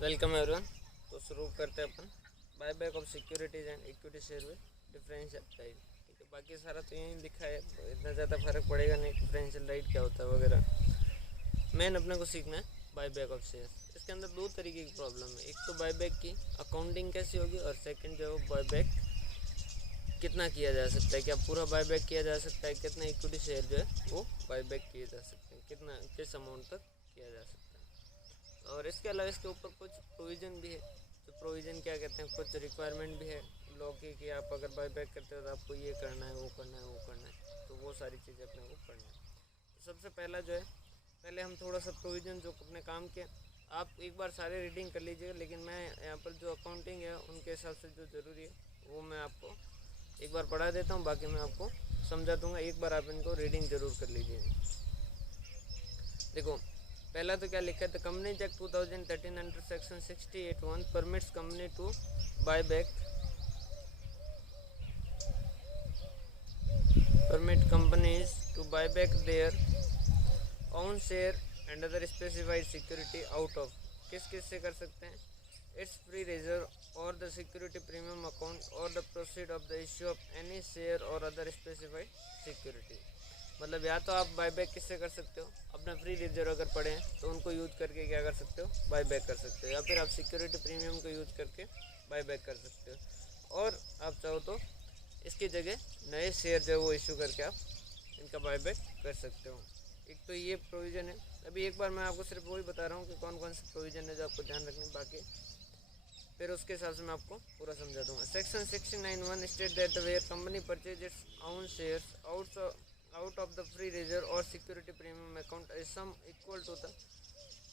Welcome everyone. तो शुरू करते हैं अपन buy back of securities and equity share with differential right. ठीक है, बाकी सारा तो यहीं लिखा है, तो इतना ज़्यादा फर्क पड़ेगा नहीं डिफरेंशियल राइट क्या होता है वगैरह। मेन अपने को सीखना है बाय बैक ऑफ शेयर। इसके अंदर दो तरीके की प्रॉब्लम है, एक तो बाय बैक की अकाउंटिंग कैसी होगी और सेकंड जो है बाय बैक कितना किया जा सकता है, क्या पूरा बाय बैक किया जा सकता है, कितना इक्विटी शेयर जो है वो बाय बैक किए जा सकते हैं, कितना किस अमाउंट तक किया जा सकता है। और इसके अलावा इसके ऊपर कुछ प्रोविज़न भी है। जो प्रोविज़न क्या कहते हैं, कुछ रिक्वायरमेंट भी है लॉ की कि आप अगर बाय बैक करते हो तो आपको ये करना है, वो करना है, वो करना है, तो वो सारी चीज़ें अपने को करना है। तो सबसे पहला जो है, पहले हम थोड़ा सा प्रोविज़न जो अपने काम के, आप एक बार सारे रीडिंग कर लीजिएगा, लेकिन मैं यहाँ पर जो अकाउंटिंग है उनके हिसाब से जो ज़रूरी है वो मैं आपको एक बार पढ़ा देता हूँ, बाकी मैं आपको समझा दूँगा। एक बार आप इनको रीडिंग ज़रूर कर लीजिए। देखो, पहला तो क्या लिखा है, the company act 2013 under section 68(1) permits company to buy back permit companies to buy back their own share and other specified security out of, किस किस से कर सकते हैं, इट्स फ्री रिजर्व और द सिक्योरिटी प्रीमियम अकाउंट और the proceed of the issue of any share और other specified security. मतलब या तो आप बाय बैक किससे कर सकते हो, अपना फ्री रिजर्व अगर पड़े हैं तो उनको यूज करके क्या कर सकते हो, बाय बैक कर सकते हो, या फिर आप सिक्योरिटी प्रीमियम को यूज करके बाय बैक कर सकते हो, और आप चाहो तो इसकी जगह नए शेयर जो है वो इशू करके आप इनका बाय बैक कर सकते हो। एक तो ये प्रोविज़न है। अभी एक बार मैं आपको सिर्फ वही बता रहा हूँ कि कौन कौन से प्रोविज़न है जो आपको ध्यान रखने, बाकी फिर उसके हिसाब से मैं आपको पूरा समझा दूंगा। Section 69(1) state that the where company purchase its own shares out of the free reserve or security premium account a sum equal to the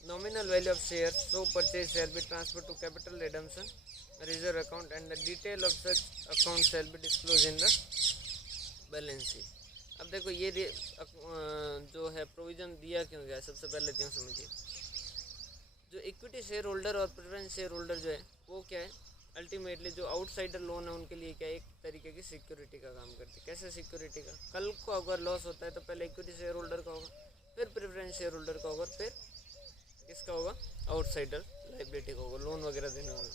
nominal value of shares so purchase shall be transferred to capital redemption reserve account and the detail of such account shall be disclosed in the balance sheet। अब देखो ये जो है provision दिया क्यों गया, सबसे पहले क्यों समझिए। जो इक्विटी शेयर होल्डर और प्रेफरेंस शेयर होल्डर जो है वो क्या है, अल्टीमेटली जो आउटसाइडर लोन है उनके लिए क्या है, एक तरीके की सिक्योरिटी का काम करती है। कैसे सिक्योरिटी का, कल को अगर लॉस होता है तो पहले इक्विटी शेयर होल्डर का होगा, फिर प्रेफरेंस शेयर होल्डर का होगा, फिर किसका होगा, आउटसाइडर लाइबिलिटी का होगा, लोन वगैरह देने वाला।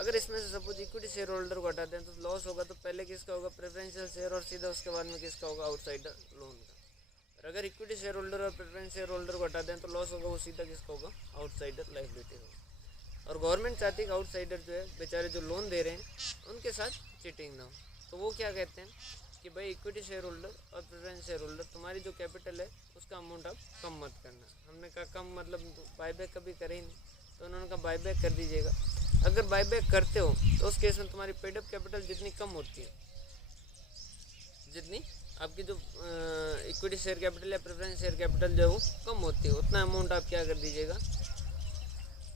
अगर इसमें से सपोज इक्विटी शेयर होल्डर को हटाते हैं तो लॉस होगा, तो पहले किसका होगा, प्रेफरेंशियल शेयर, और सीधा उसके बाद में किसका होगा, आउटसाइडर लोन का। और अगर इक्विटी शेयर होल्डर और प्रेफरेंस शेयर होल्डर को हटा दें तो लॉस होगा, वो सीधा किसका होगा, आउटसाइडर लाइबिलिटी होगा। और गवर्नमेंट चाहती है कि आउटसाइडर जो है बेचारे जो लोन दे रहे हैं उनके साथ चीटिंग ना हो, तो वो क्या कहते हैं कि भाई इक्विटी शेयर होल्डर और प्रेफरेंस शेयर होल्डर तुम्हारी जो कैपिटल है उसका अमाउंट आप कम मत करना। हमने कहा कम मतलब बायबैक कभी करे ही नहीं, तो उन्होंने कहा बायबैक कर दीजिएगा। अगर बायबैक करते हो तो उस केस में तुम्हारी पेडअप कैपिटल जितनी कम होती है, जितनी आपकी जो इक्विटी शेयर कैपिटल या प्रेफरेंस शेयर कैपिटल जो है वो कम होती है, उतना अमाउंट आप क्या कर दीजिएगा,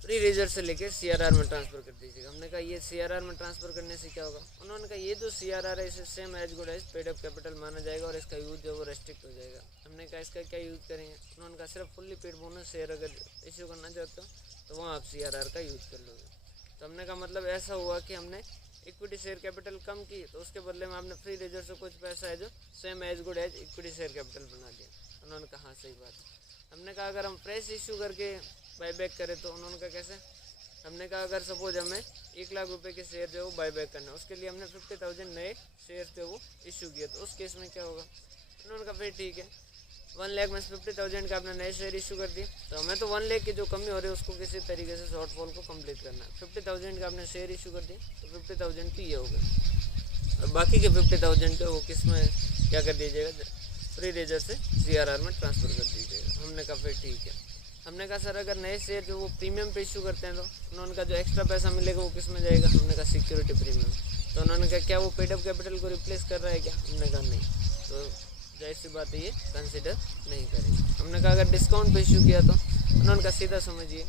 फ्री रिजर्व से लेके सीआरआर में ट्रांसफ़र कर दीजिएगा। हमने कहा ये सीआरआर में ट्रांसफ़र करने से क्या होगा, उन्होंने कहा ये जो सीआरआर है इसे same as good as paid up capital माना जाएगा और इसका यूज़ जो है वो रेस्ट्रिक्ट हो जाएगा। हमने कहा इसका क्या यूज़ करेंगे, उन्होंने कहा सिर्फ फुल्ली पेड बोनस शेयर अगर इश्यू करना चाहते हो तो वहाँ आप सीआरआर का यूज़ कर लोगे। तो हमने कहा मतलब ऐसा हुआ कि हमने इक्विटी शेयर कैपिटल कम की तो उसके बदले में आपने फ्री रिजर्व से कुछ पैसा है जो same as good as equity share capital बना दिया। उन्होंने कहा हाँ सही बात है। हमने कहा अगर हम फ्रेश इशू करके बाईबैक करें तो उन्होंने कहा कैसे। हमने कहा अगर सपोज हमें 1 लाख रुपए के शेयर जो है वो बाईबैक करना है, उसके लिए हमने 50,000 नए शेयर जो वो इशू किए, तो उस केस में क्या होगा। उन्होंने कहा फिर ठीक है, 1 लाख में 50,000 का आपने नए शेयर इशू कर दिए, तो हमें तो 1 लाख की जो कमी हो रही है उसको किसी तरीके से शॉर्टफॉल को कंप्लीट करना है। 50,000 का आपने शेयर इशू कर दिए तो 50,000 की ये हो गए, और बाकी के 50,000 के वो किस में क्या कर दीजिएगा, फ्री रिजर्व से सीआरआर में ट्रांसफ़र कर दीजिएगा। हमने कहा फिर ठीक है। हमने कहा सर अगर नए शेयर जो वो प्रीमियम पे इशू करते हैं तो उन्होंने कहा जो एक्स्ट्रा पैसा मिलेगा वो किस में जाएगा। हमने कहा सिक्योरिटी प्रीमियम। तो उन्होंने कहा क्या वो पेडअप कैपिटल को रिप्लेस कर रहा है क्या। हमने कहा नहीं, तो जाहिर सी बात है ये कंसिडर नहीं करेंगे। हमने कहा अगर डिस्काउंट पे इशू किया तो उन्होंने कहा सीधा समझिए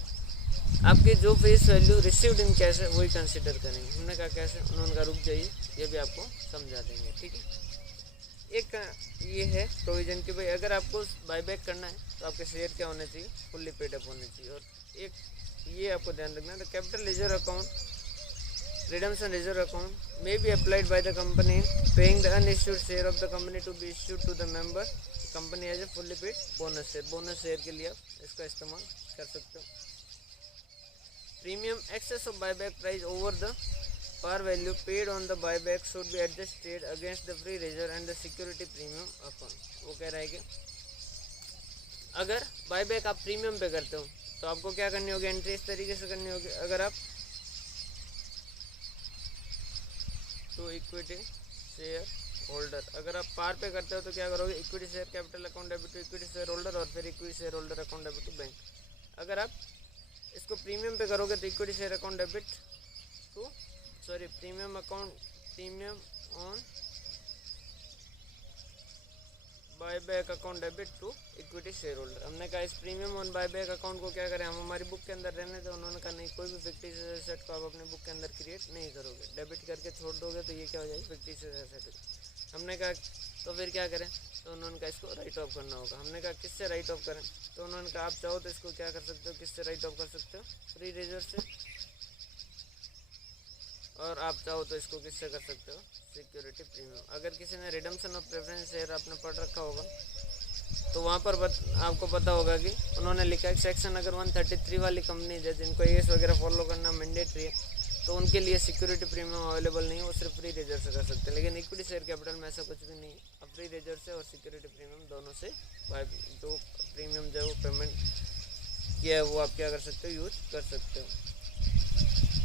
आपकी जो face value received in cash है वही कंसिडर करेंगे। हमने कहा कैसे। उन्होंने कहा रुक जाइए ये भी आपको समझा देंगे, ठीक है। एक ये है प्रोविज़न कि भाई अगर आपको बाईबैक करना है तो आपके शेयर क्या होने चाहिए, फुल्ली पेड अप होने चाहिए। और एक ये आपको ध्यान रखना है, the capital reserve account redemption reserve account may be applied by the company paying the unissued share of the company to be issued to the member company as a fully paid bonus share. Bonus share के लिए आप इसका इस्तेमाल कर सकते हो। Premium excess of buyback price over the par value paid on the buyback should be adjusted against the free reserve and the security premium account. वो कह रहा है कि अगर बायबैक आप प्रीमियम पे करते हो तो आपको क्या करनी होगी, एंट्री इस तरीके से करनी होगी। अगर आप टू इक्विटी शेयर होल्डर, अगर आप पार पे करते हो तो क्या करोगे, equity share capital account debit to equity share holder और फिर equity share holder account debit to bank. अगर आप इसको प्रीमियम पे करोगे तो equity share account debit to premium on buyback account debit to equity share holder. हमने कहा इस प्रीमियम ऑन बायबैक अकाउंट को क्या करें, हम हमारी बुक के अंदर रहने दें। उन्होंने कहा नहीं, कोई भी फिक्टिशियस एसेट को आप अपनी बुक के अंदर क्रिएट नहीं करोगे, डेबिट करके छोड़ दोगे तो ये क्या हो जाएगी, फिक्टिशियस एसेट। हमने कहा तो फिर क्या करें, तो उन्होंने कहा इसको राइट ऑफ करना होगा। हमने कहा किससे राइट ऑफ करें, तो उन्होंने कहा आप चाहो तो इसको क्या कर सकते हो, किससे राइट ऑफ कर सकते हो, फ्री रेजर से, और आप चाहो तो इसको किससे कर सकते हो, सिक्योरिटी प्रीमियम। अगर किसी ने रिडम्पशन ऑफ प्रेफरेंस शेयर आपने पढ़ रखा होगा तो वहाँ पर आपको पता होगा कि उन्होंने लिखा है सेक्शन अगर 133 वाली कंपनीज है जिनको एस वगैरह फॉलो करना मैंडेटरी है तो उनके लिए सिक्योरिटी प्रीमियम अवेलेबल नहीं है, वो सिर्फ फ्री रेजर से कर सकते हैं। लेकिन इक्विटी शेयर कैपिटल में ऐसा कुछ भी नहीं है, आप फ्री रेजर से और सिक्योरिटी प्रीमियम दोनों से जो प्रीमियम जो वो पेमेंट किया है वो आप क्या कर सकते हो, यूज कर सकते हो।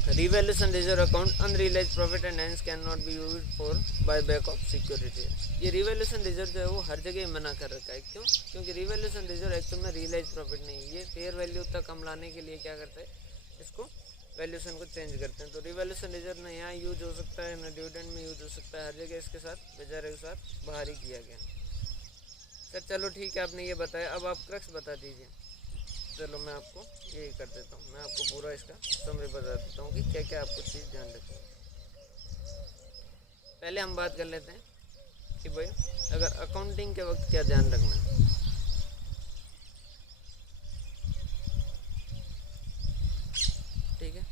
Revaluation reserve account unrealise profit and hence can not be used for buyback of security. ये रिवैल्यूएशन रिजर्व जो है वो हर जगह मना कर रखा है। क्यों? क्योंकि रिवैल्यूएशन रिजर्व एक्चुअल में रियलाइज प्रॉफिट नहीं है, ये फेयर वैल्यू तक हम लाने के लिए क्या करते हैं, इसको वैल्यूएशन को चेंज करते हैं। तो रिवैल्यूएशन रिजर्व ना यहाँ यूज हो सकता है ना डिविडेंड में यूज हो सकता है, हर जगह इसके साथ बेचारे के साथ बाहर ही किया गया। सर चलो ठीक है, आपने ये बताया, अब आप क्रक्स बता दीजिए। चलो मैं आपको यही कर देता हूँ, मैं आपको पूरा इसका समरी बता देता हूँ कि क्या क्या आपको चीज़ ध्यान रखनी है। पहले हम बात कर लेते हैं कि भाई अगर अकाउंटिंग के वक्त क्या ध्यान रखना है। ठीक है,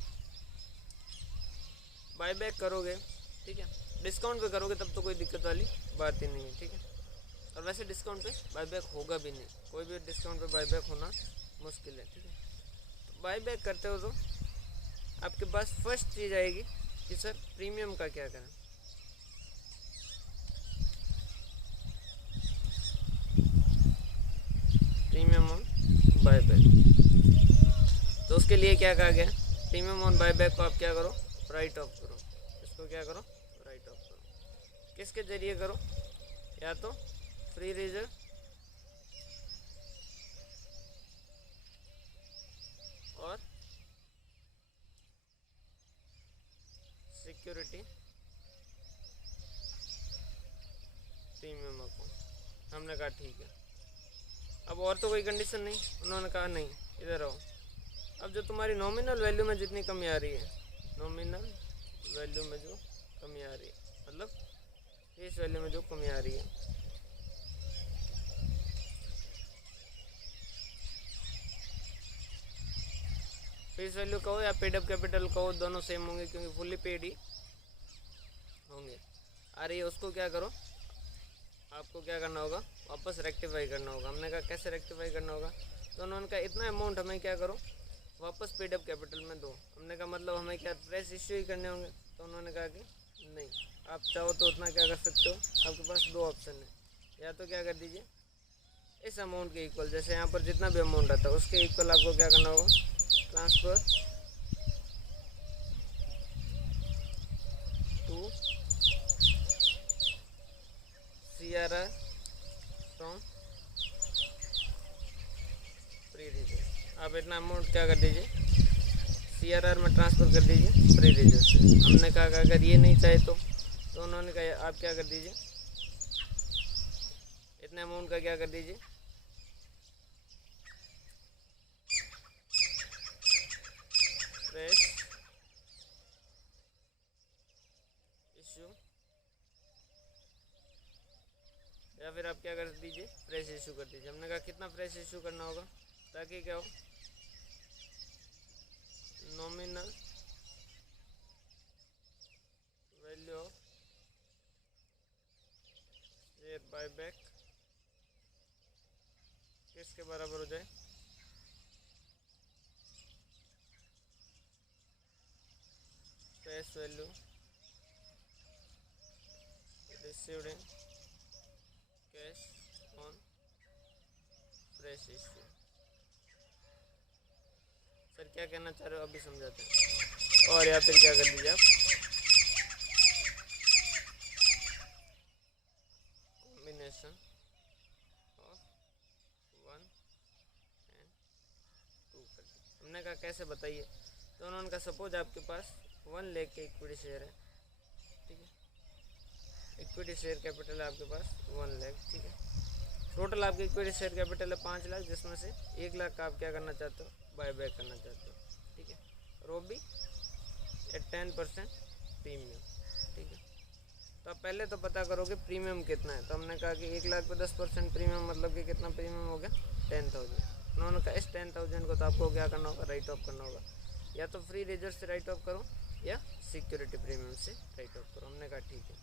बायबैक करोगे, ठीक है, डिस्काउंट पे करोगे तब तो कोई दिक्कत वाली बात ही नहीं है। ठीक है, और वैसे डिस्काउंट पे बायबैक होगा भी नहीं, कोई भी डिस्काउंट पे बायबैक होना मुश्किल है। ठीक है, तो बायबैक करते हो तो आपके पास फर्स्ट चीज़ आएगी कि सर प्रीमियम का क्या करें। प्रीमियम ऑन बायबैक, तो उसके लिए क्या कहा गया, प्रीमियम ऑन बायबैक को आप क्या करो, राइट ऑफ करो। इसको क्या करो, राइट ऑफ करो। किसके जरिए करो, या तो फ्री रेजर और सिक्योरिटी प्रीमियम अकाउंट। हमने कहा ठीक है, अब और तो कोई कंडीशन नहीं। उन्होंने कहा नहीं, इधर आओ, अब जो तुम्हारी नॉमिनल वैल्यू में जितनी कमी आ रही है, नॉमिनल वैल्यू में जो कमी आ रही है, मतलब फेस वैल्यू में जो कमी आ रही है, फेस वैल्यू कहो या पेड अप कैपिटल कहो, दोनों सेम होंगे क्योंकि फुल्ली पेड ही होंगे। आ रही है, उसको क्या करो, आपको क्या करना होगा, वापस रेक्टिफाई करना होगा। हमने कहा कैसे रेक्टिफाई करना होगा, तो उन्होंने कहा इतना अमाउंट हमें क्या करो, वापस पेड अप कैपिटल में दो। हमने कहा मतलब हमें क्या फ्रेश इश्यू ही करने होंगे, तो उन्होंने कहा कि नहीं, आप चाहो तो उतना क्या कर सकते हो, आपके पास दो ऑप्शन है, या तो क्या कर दीजिए इस अमाउंट के इक्वल, जैसे यहाँ पर जितना भी अमाउंट आता है उसके इक्वल आपको क्या करना होगा, transfer to CRR from free reserve. आप इतना अमाउंट क्या कर दीजिए, CRR में ट्रांसफ़र कर दीजिए फ्री रेजर से। हमने कहा कि अगर ये नहीं चाहे तो उन्होंने कहा आप क्या कर दीजिए, इतने अमाउंट का क्या कर दीजिए, फ्रेश इशू, या फिर आप क्या कर दीजिए, फ्रेश इशू कर दीजिए। हमने कहा कितना फ्रेश इशू करना होगा, ताकि क्या हो, nominal value of share buyback किसके बराबर हो जाए, face value received in cash on fresh issue. Sir क्या कहना चाह रहे हो अभी समझाते हैं। और या फिर क्या कर दीजिए आप कॉम्बिनेशन ऑफ 1 एंड 2 कर दीजिए। हमने कहा कैसे बताइए, तो उन्होंने कहा सपोज आपके पास 1 लाख के इक्विटी शेयर है, ठीक है, इक्विटी शेयर कैपिटल है आपके पास 1 लाख, ठीक है। टोटल आपकी इक्विटी शेयर कैपिटल है 5 लाख, जिसमें से 1 लाख का आप क्या करना चाहते हो, बाय बैक करना चाहते हो, ठीक है, और वो भी एट 10% प्रीमियम, ठीक है। तो आप पहले तो पता करोगे प्रीमियम कितना है। तो हमने कहा कि 1 लाख पे 10% प्रीमियम मतलब कि कितना प्रीमियम हो गया, 10,000। उन्होंने कहा इस 10,000 को तो आपको क्या करना होगा, राइट ऑफ करना होगा, या तो फ्री रेजर से राइट ऑफ करो या सिक्योरिटी प्रीमियम से राइट ऑफ करो। हमने कहा ठीक है।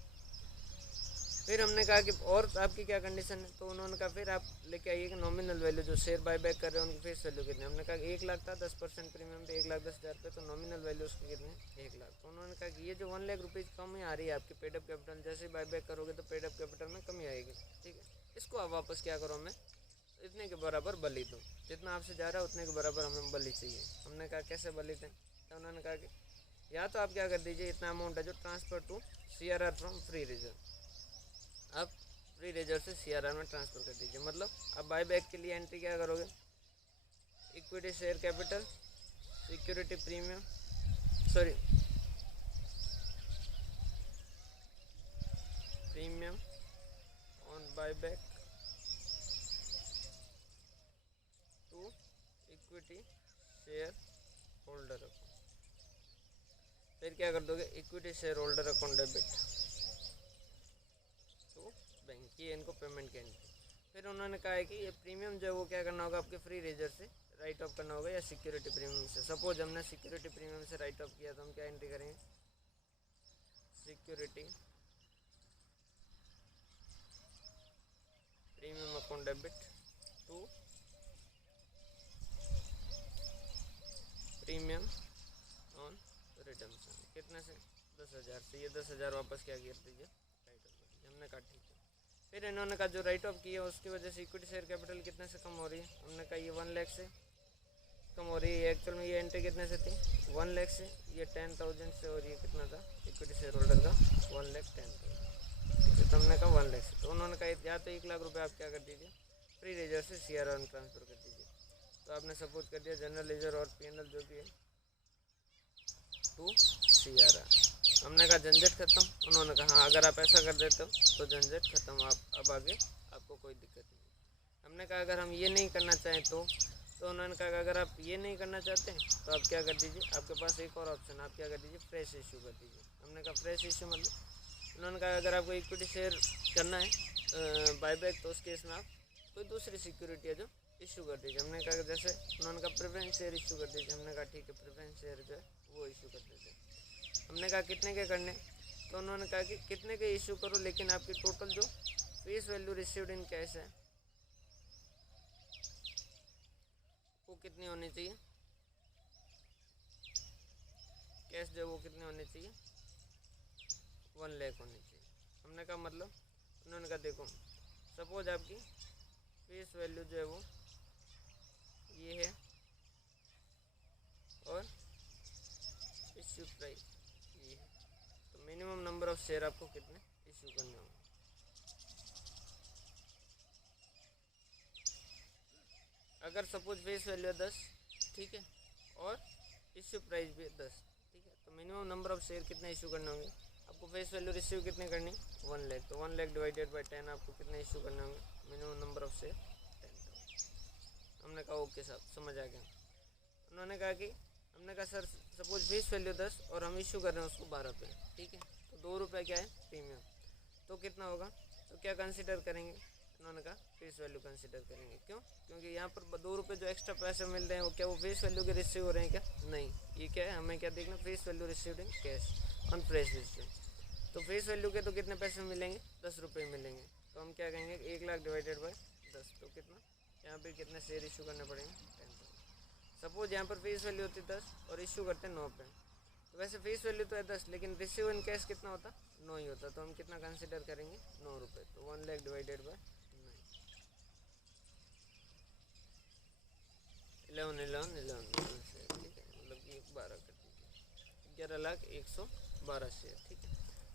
फिर हमने कहा कि और आपकी क्या कंडीशन है, तो उन्होंने कहा फिर आप लेके आइए कि नॉमिनल वैल्यू जो शेयर बाय बैक कर रहे हैं उनकी फेस वैल्यू कितनी। हमने कहा 1 लाख था, 10% प्रीमियम पे 1,10,000 रुपये, तो नॉमिनल वैल्यू उसकी कितनी, 1 लाख। तो उन्होंने कहा कि ये जो 1 लाख रुपीज़ कमी आ रही है आपकी पेड अप कैपिटल, जैसे बाय बैक करोगे तो पेड अप कैपिटल में कमी आएगी, ठीक है। इसको आप वापस क्या करो, हमें इतने के बराबर बली दो, जितना आपसे जा रहा है उतने के बराबर हमें बली चाहिए। हमने कहा कैसे बली दें, तो उन्होंने कहा कि या तो आप क्या कर दीजिए, इतना अमाउंट है जो transfer to CRR from free reserve, आप फ्री रेजर से CRR में ट्रांसफ़र कर दीजिए। मतलब अब बाय बैक के लिए एंट्री क्या करोगे, equity share capital, security premium, sorry premium on buy back to equity share holder account. फिर क्या कर दोगे, equity share holder account debit to bank की, इनको पेमेंट की एंट्री। फिर उन्होंने कहा है कि ये प्रीमियम जो है वो क्या करना होगा, आपके फ्री रेजर से राइट ऑफ करना होगा या सिक्योरिटी प्रीमियम से। सपोज हमने सिक्योरिटी प्रीमियम से राइट ऑफ किया तो हम क्या एंट्री करेंगे, security premium account debit to premium on redemption. कितने से, 10,000 से। ये 10,000 वापस क्या कर दीजिए, राइट ऑफ कर दीजिए। हमने कहा ठीक है। फिर इन्होंने कहा जो राइट ऑफ किया उसकी वजह से इक्विटी शेयर कैपिटल कितने से कम हो रही है। हमने कहा ये 1 लाख से कम हो रही है। एक्चुअल में ये एंट्री कितने से थी, 1 लाख से, ये 10,000 से, और ये कितना था इक्विटी शेयर होल्डर का 1,10,000, ठीक है। तो हमने कहा 1 लाख से। तो उन्होंने कहा या तो 1 लाख रुपये आप क्या कर दीजिए, फ्री रेजर से CRR में ट्रांसफ़र कर दीजिए। तो आपने सपोज कर दिया जनरल लेजर और PNL जो भी है टू CRR। हमने कहा झंझट खत्म। उन्होंने कहा हाँ अगर आप ऐसा कर देते हो तो झंझट खत्म, आप अब आगे आपको कोई दिक्कत नहीं। हमने कहा अगर हम ये नहीं करना चाहें तो उन्होंने कहा अगर आप ये नहीं करना चाहते तो आप क्या कर दीजिए, आपके पास एक और ऑप्शन, आप क्या कर दीजिए, फ्रेश इशू कर दीजिए। हमने कहा फ्रेश इशू मतलब, उन्होंने कहा अगर आपको इक्विटी शेयर करना है बाय बैक, तो उस केस में आप कोई दूसरी सिक्योरिटी है जो इशू कर दीजिए। हमने कहा जैसे उन्होंने कहा प्रेफरेंस शेयर इशू कर दीजिए। हमने कहा ठीक है, प्रेफरेंस शेयर जो है वो इशू कर दीजिए। हमने कहा कितने के करने, तो उन्होंने कहा कि कितने के इशू करो, लेकिन आपकी टोटल जो face value received in cash है वो कितनी होनी चाहिए, कैश जो वो कितनी होनी चाहिए, 1 लाख होनी चाहिए। हमने कहा मतलब, उन्होंने कहा देखो सपोज आपकी फेस वैल्यू जो है वो ये है और इश्यू प्राइस ये है, तो मिनिमम नंबर ऑफ शेयर आपको कितने इशू करने होंगे। अगर सपोज फेस वैल्यू है 10, ठीक है, और इश्यू प्राइस भी है 10, ठीक है, तो मिनिमम नंबर ऑफ शेयर कितने इशू करने होंगे आपको। फेस वैल्यू रिसीव कितने करनी, 1 लाख, तो 1 लाख डिवाइडेड बाई 10 आपको कितने इशू करने होंगे, मिनिमम नंबर ऑफ शेयर 10,000। हमने कहा ओके साहब समझ आ गया। उन्होंने कहा कि, हमने कहा सर सपोज फेस वैल्यू 10 और हम इशू कर रहे हैं उसको 12 पे, ठीक है, तो 2 रुपये क्या है प्रीमियम, तो कितना होगा, तो क्या कंसिडर करेंगे। उन्होंने कहा फेस वैल्यू कंसिडर करेंगे। क्यों, क्योंकि यहाँ पर 2 रुपये जो एक्स्ट्रा पैसे मिल रहे हैं वो क्या वो फेस वैल्यू के रिसीव हो रहे हैं क्या, नहीं, ये क्या है हमें क्या देखना, face value received in cash on fresh issue. तो फेस वैल्यू के तो कितने पैसे मिलेंगे, 10 रुपये मिलेंगे, तो हम क्या कहेंगे 1 लाख डिवाइडेड बाई 10, तो कितना यहाँ पे कितने शेयर इशू करने पड़ेंगे, 10,000। सपोज यहाँ पर फेस वैल्यू होती 10 और इशू करते 9 पे, तो वैसे फेस वैल्यू तो है 10, लेकिन रिसीव इन कैश कितना होता, 9 ही होता। तो हम कितना कंसिडर करेंगे, 9 रुपये। तो 1 लाख डिवाइडेड बाय 11 शेयर, ठीक है, मतलब कि 12 कर दीजिए, 11,01,12 शेयर, ठीक है।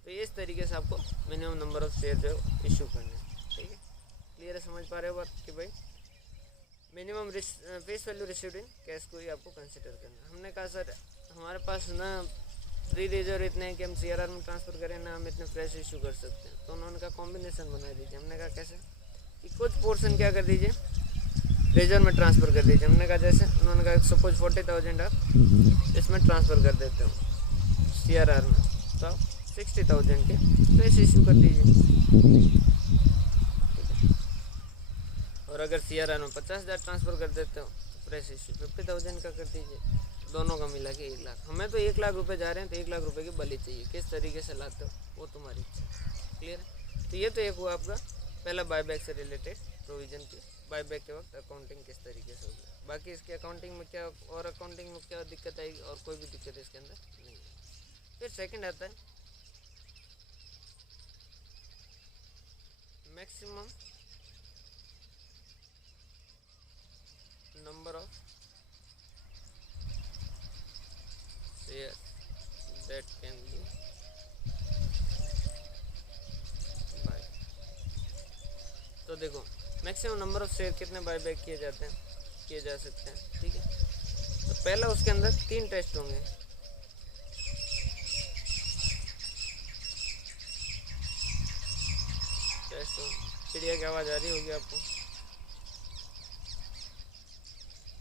तो ये इस तरीके से आपको मिनिमम नंबर ऑफ शेयर जो है इशू करने हैं, ठीक है। क्लियर है, समझ पा रहे हो बात कि भाई minimum face value received in cash को ही आपको कंसिडर करना है। हमने कहा सर हमारे पास ना फ्री रिजर्व इतने हैं कि हम CRR में ट्रांसफ़र करें ना, हम इतने फ्रेश इशू कर सकते हैं। तो उन्होंने कहा कॉम्बिनेशन बना दीजिए। हमने कहा कैसे, कि कुछ पोर्शन क्या कर दीजिए, रिजर्व में ट्रांसफ़र कर दीजिए। हमने कहा जैसे, उन्होंने कहा सपोज 40,000 आप इसमें ट्रांसफ़र कर देते हो CRR में, तो आप 60,000 के फ्रेश इशू कर दीजिए। और अगर CRR में 50,000 ट्रांसफ़र कर देते हो तो फ्रेश इशू 50,000 का कर दीजिए। दोनों का मिला के 1 लाख। हमें तो 1 लाख रुपए जा रहे हैं, तो 1 लाख रुपए की बली चाहिए। किस तरीके से लाते हो वो तुम्हारी इच्छा। क्लियर है। तो ये तो एक हुआ आपका पहला बायबैक से रिलेटेड प्रोविज़न की, बायबैक के वक्त अकाउंटिंग किस तरीके से होगी। बाकी इसके अकाउंटिंग में क्या, और अकाउंटिंग में क्या दिक्कत आएगी, और कोई भी दिक्कत इसके अंदर नहीं है। फिर सेकेंड आता है maximum number of share that can be buy. तो देखो मैक्सिमम नंबर ऑफ शेयर कितने बायबैक किए जाते हैं, किए जा सकते हैं, ठीक है। तो पहला उसके अंदर 3 टेस्ट होंगे। टेस्ट चिड़िया की आवाज़ आ रही होगी आपको।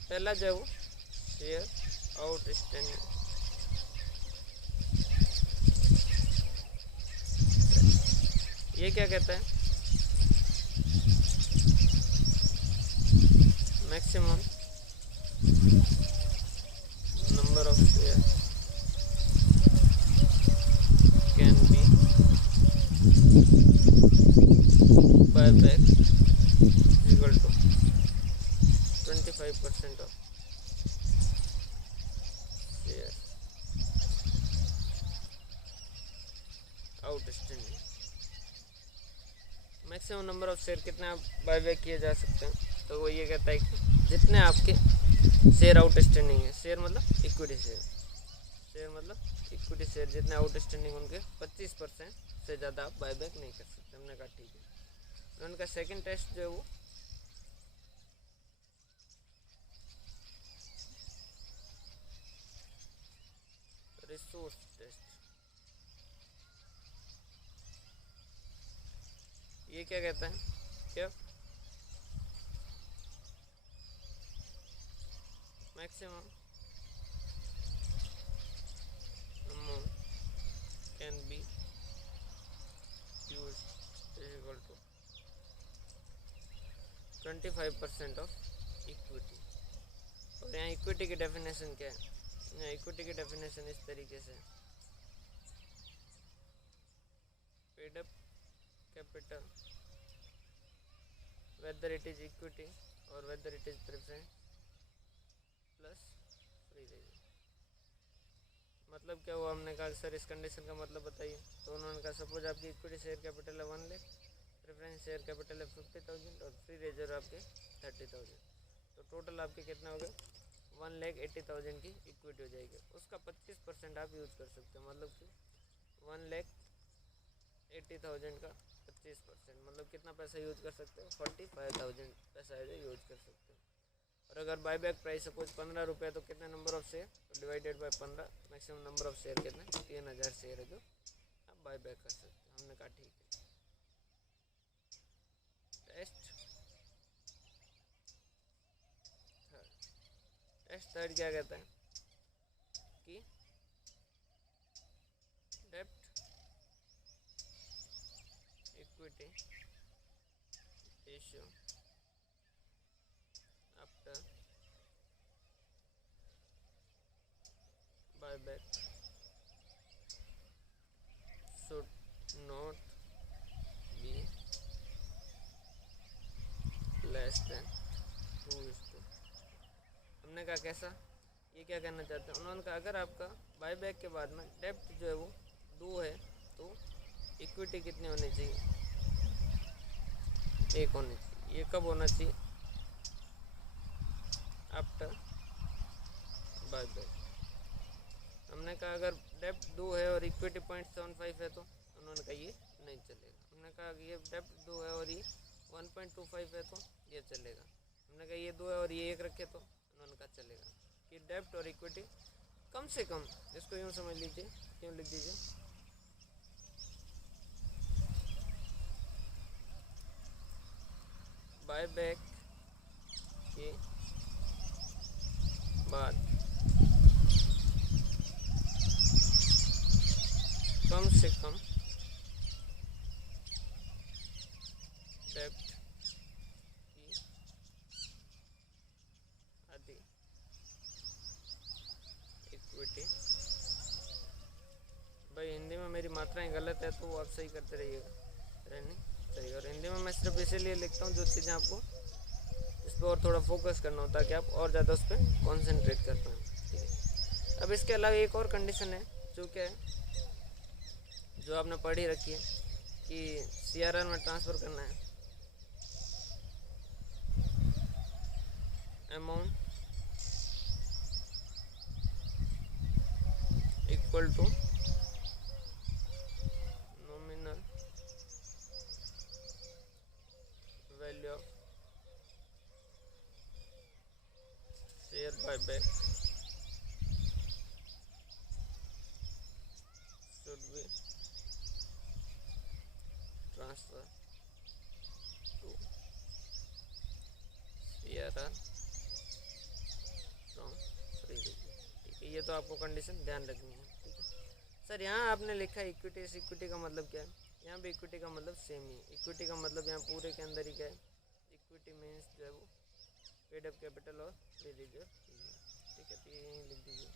पहला जो है वो शेयर आउटस्टैंडिंग, ये क्या कहता है, maximum number of share can be buyback equal to 25% of share outstanding. Maximum number of share कितने आप बायबैक किए जा सकते हैं, तो वो ये कहता है कि जितने आपके शेयर आउटस्टैंडिंग है, शेयर मतलब इक्विटी शेयर, शेयर मतलब इक्विटी शेयर जितने आउटस्टैंडिंग उनके 25% से ज़्यादा आप बायबैक नहीं कर सकते। हमने कहा ठीक है। उनका सेकंड टेस्ट जो है वो रिसोर्स टेस्ट। ये क्या कहता है, क्या maximum amount can be use is equal to 25% of equity. और यहाँ इक्विटी की डेफिनेशन क्या है, यहाँ इक्विटी की डेफिनेशन इस तरीके से, paid up capital whether it is equity or whether it is preference plus free ratio. मतलब क्या हुआ, हमने कहा सर इस कंडीशन का मतलब बताइए। तो उन्होंने कहा सपोज आपकी इक्विटी शेयर कैपिटल है 1 लाख, प्रेफरेंस शेयर कैपिटल है 50,000 और फ्री रिजर्व आपके 30,000। तो टोटल आपके कितना हो गए, 1,80,000 की इक्विटी हो जाएगी। उसका 25% आप यूज़ कर सकते हो, मतलब कि 1,80,000 का 25%, मतलब कितना पैसा यूज़ कर सकते हो, 45,000 पैसा यूज़ कर सकते हो। और अगर बायबैक प्राइस सपोज 15 रुपये, तो कितने नंबर ऑफ शेयर, तो divided by 15, maximum number of share कितने, 3,000 शेयर है जो आप बायबैक कर सकते हो। हमने कहा ठीक है। टेस्ट थर्ड क्या कहता है कि डेब्ट equity ratio after buyback should not be less than 2:. हमने कहा कैसा, ये क्या कहना चाहते हैं, उन्होंने कहा अगर आपका बायबैक के बाद में डेप्ट जो है वो 2 है तो इक्विटी कितनी होनी चाहिए, 1 होनी चाहिए। ये कब होना चाहिए, आफ्टर बायबैक। हमने कहा अगर डेप्ट 2 है और इक्विटी 0.75 है तो उन्होंने कहा ये नहीं चलेगा। हमने कहा कि ये डेप्ट 2 है और ये 1.25 है तो ये चलेगा। हमने कहा ये 2 है और ये 1 रखे तो उन्होंने कहा चलेगा। कि डेप्ट और इक्विटी कम से कम, इसको यूँ समझ लीजिए, क्यों लिख दीजिए, बायबैक के बाद कम से कम डेप्ट की आधी इक्विटी। भाई हिंदी में मेरी मात्राएं गलत है तो वो आप सही करते रहिएगा, रहनी चाहिए। और हिंदी में मैं सिर्फ इसीलिए लिखता हूँ जो चीज़ें आपको इस पर और थोड़ा फोकस करना हो ताकि आप और ज़्यादा उस पर कॉन्सेंट्रेट कर पाएँ, ठीक है। अब इसके अलावा एक और कंडीशन है जो क्या है, जो आपने पढ़ी रखी है कि CRR में ट्रांसफ़र करना है amount equal to nominal value of share buyback should be transfer to CRR from free reserve, ठीक है। ये तो आपको कंडीशन ध्यान रखनी है, ठीक है। सर यहाँ आपने लिखा है इक्विटी, इस इक्विटी का मतलब क्या है, यहाँ भी इक्विटी का मतलब सेम ही है। इक्विटी का मतलब यहाँ पूरे के अंदर ही क्या है, इक्विटी मीन्स जो है वो पेड अप कैपिटल और फ्री रिजर्व, ठीक है। तो ये यहीं लिख दीजिए।